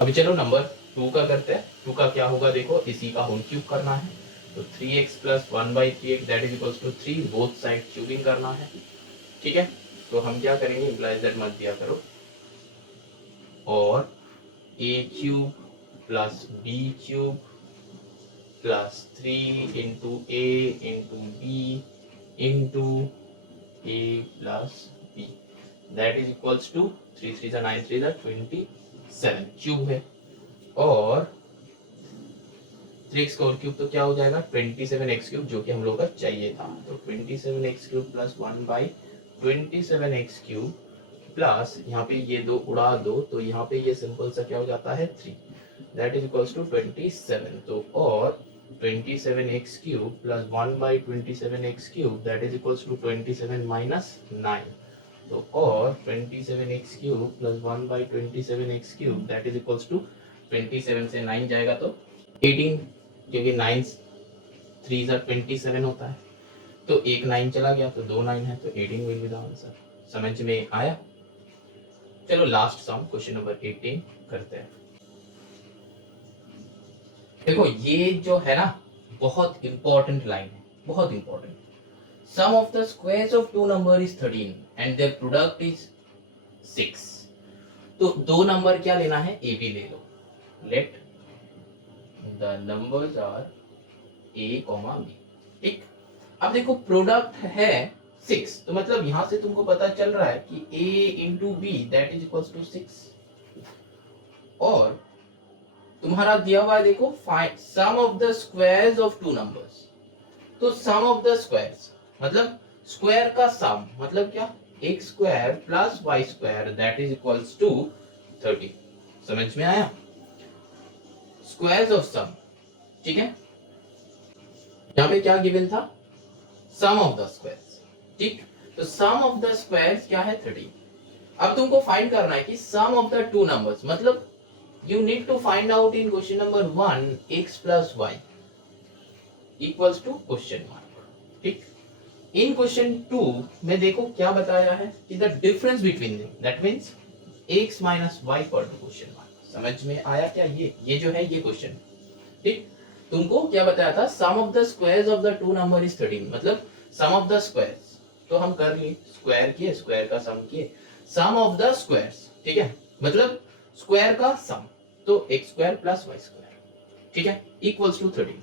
अभी चलो नंबर 2 का करते हैं। 2 का क्या होगा देखो, इसी का होल क्यूब करना है, तो 3x plus 1/3x that is equals to 3, both side cubing करना है, ठीक है। तो हम क्या करेंगे, इम्प्लाइज दैट मत दिया करो, और a³ plus b³ plus 3 into a into b into a plus b that is equals to 3 3 9 3 27 cube है, और 3x का होल क्यूब तो क्या हो जाएगा 27x क्यूब, जो कि हम लोग का चाहिए था। तो 27x cube plus 1/27x cube plus यहाँ पे ये दो उड़ा दो, तो यहाँ पे ये सिंपल सा क्या हो जाता है 3, दैट इज इक्वल्स टू 27। तो और 27x cube plus 1/27x cube that is equals to 27 minus 9। तो और 27x cube plus 1/27x cube that is equals to 27 से 9 जाएगा तो 18, क्योंकि 9 3 ज़ा 27 होता है, तो एक 9 चला गया तो 2 9 है, तो 18 विल बी द आंसर। समझ में आया? चलो लास्ट सम क्वेश्चन नंबर 18 करते हैं। देखो ये जो है ना बहुत इंपॉर्टेंट लाइन है, बहुत important. Sum of the squares of two number is 13 and their product is 6। तो दो नंबर क्या लेना है, ए बी ले लो। Let the numbers are a comma b. ठीक, अब देखो प्रोडक्ट है 6, तो मतलब यहां से तुमको पता चल रहा है कि a into B that is equals to 6। और तुम्हारा दिया हुआ है देखो find sum of the squares of two numbers. तो सम ऑफ द स्क्वायर्स मतलब स्क्वायर का सम, मतलब क्या, x square plus y square that is equals to 30। समझ में आया? स्क्वायर्स ऑफ सम, ठीक है। यहाँ पे क्या गिवन था, सम ऑफ द स्क्वायर्स। ठीक, तो सम ऑफ द स्क्वायर्स क्या है 30। अब तुमको फाइंड करना है कि सम ऑफ द टू नंबर्स, मतलब you need to find out in question number 1 x plus y equals to question mark। ठीक, in question 2 में देखो क्या बताया है कि the difference between them that means x minus y for the question mark। समझ में आया क्या? ये जो है ये क्वेश्चन। ठीक, तुमको क्या बताया था, sum of the squares of the two number is 13, मतलब सम ऑफ द स्क्वायर्स तो हम कर लिए, स्क्वायर किए, स्क्वायर का सम किए, सम ऑफ द स्क्वायर्स, ठीक है, मतलब स्क्वायर का सम, तो x square plus y square, ठीक है, इक्वल्स टू 13।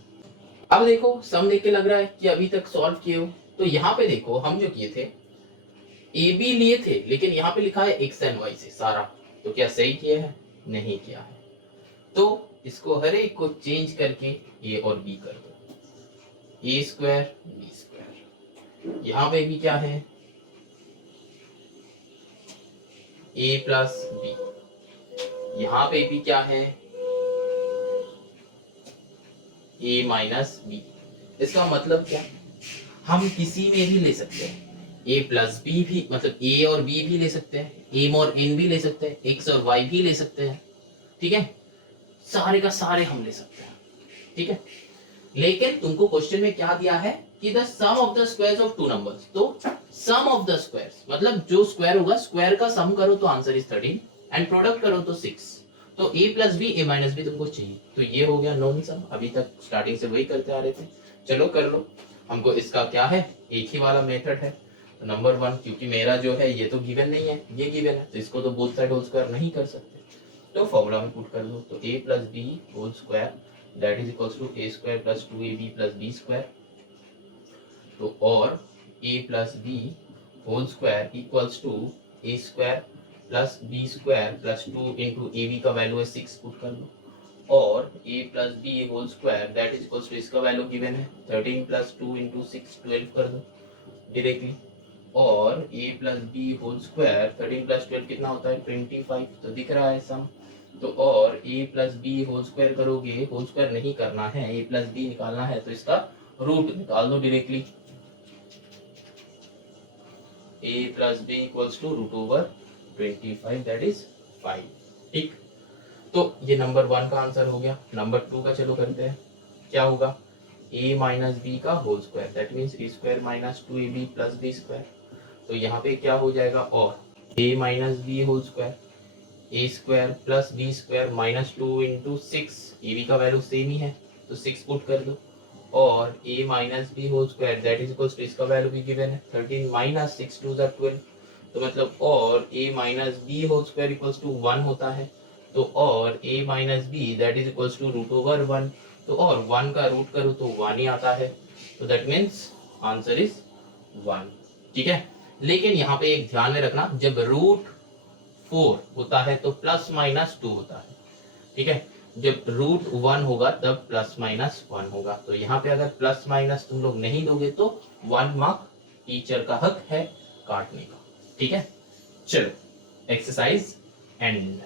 अब देखो सम देख के लग रहा है कि अभी तक सॉल्व किए हो, तो यहाँ पे देखो हम जो किए थे ए बी लिए थे, लेकिन यहाँ पे लिखा है x एंड y से सारा, तो क्या सही किया है? नहीं किया है। तो इसको हर एक को चेंज करके a और b कर दो, a स्क्वायर b स्क्वायर। यहाँ पे भी क्या है, a प्लस b, यहाँ पे भी क्या है, a माइनस बी। इसका मतलब क्या, हम किसी में भी ले सकते हैं, a प्लस बी भी, मतलब a और b भी ले सकते हैं, m और n भी ले सकते हैं, x और y भी ले सकते हैं, ठीक है, सारे का सारे हम ले सकते हैं, ठीक है। लेकिन तुमको क्वेश्चन में क्या दिया है कि the sum of the squares of two numbers, तो सम ऑफ द स्क्वायर्स मतलब जो स्क्वायर होगा, स्क्वायर का सम करो तो आंसर इज 13 एंड प्रोडक्ट करो तो 6, तो a plus B a minus B तुमको चाहिए, तो ये हो गया नॉन सम। अभी तक स्टार्टिंग से वही करते आ रहे थे, चलो कर लो। हमको इसका क्या है, एक ही वाला मेथड है, तो नंबर 1, क्योंकि मेरा जो है ये तो गिवन नहीं है, ये गिवन है, तो इसको तो बोथ साइड होल स्क्वायर नहीं कर सकते, तो फॉर्मूला में पुट कर दो, तो a plus B whole square that is equals to a square plus 2ab plus b square. तो और a plus B whole square equals to a square plus B square plus 2 into A B का value है 6 put कर लो, और a plus B whole square that is equals to, इसका value given है 13 plus 2 into 6 12 कर दो directly, और a plus B whole square 13 plus 12 कितना होता है 25, तो दिख रहा है सम। तो और a plus B whole square करोगे, होल स्क्वायर नहीं करना है, a प्लस बी निकालना है, तो इसका रूट निकाल दो directly, a plus B equals to root over 25 that is 5। ठीक, तो ये नंबर 1 का आंसर हो गया। नंबर 2 का चलो करते हैं, क्या होगा, a माइनस बी का whole square that means a square minus 2ab plus b square, तो यहाँ पे क्या हो जाएगा, और a minus B whole square a square plus b square minus 2 into 6, A B का वैल्यू सेम ही है तो 6 पुट कर दो, और a minus B whole square that is equals to, इसका वैल्यू भी गिवन है 13 माइनस 6 2 12, तो मतलब और a minus B whole square equals to 1 होता है, तो और a minus B that is equals to root over 1, तो और 1 का रूट करो तो 1 ही आता है, तो दैट मीन्स आंसर इज 1। ठीक है, लेकिन यहाँ पे एक ध्यान में रखना, जब रूट 4 होता है तो प्लस माइनस 2 होता है, ठीक है, जब रूट 1 होगा तब प्लस माइनस 1 होगा। तो यहाँ पे अगर प्लस माइनस तुम लोग नहीं दोगे तो 1 मार्क टीचर का हक है काटने का। ठीक है, चलो एक्सरसाइज एंड।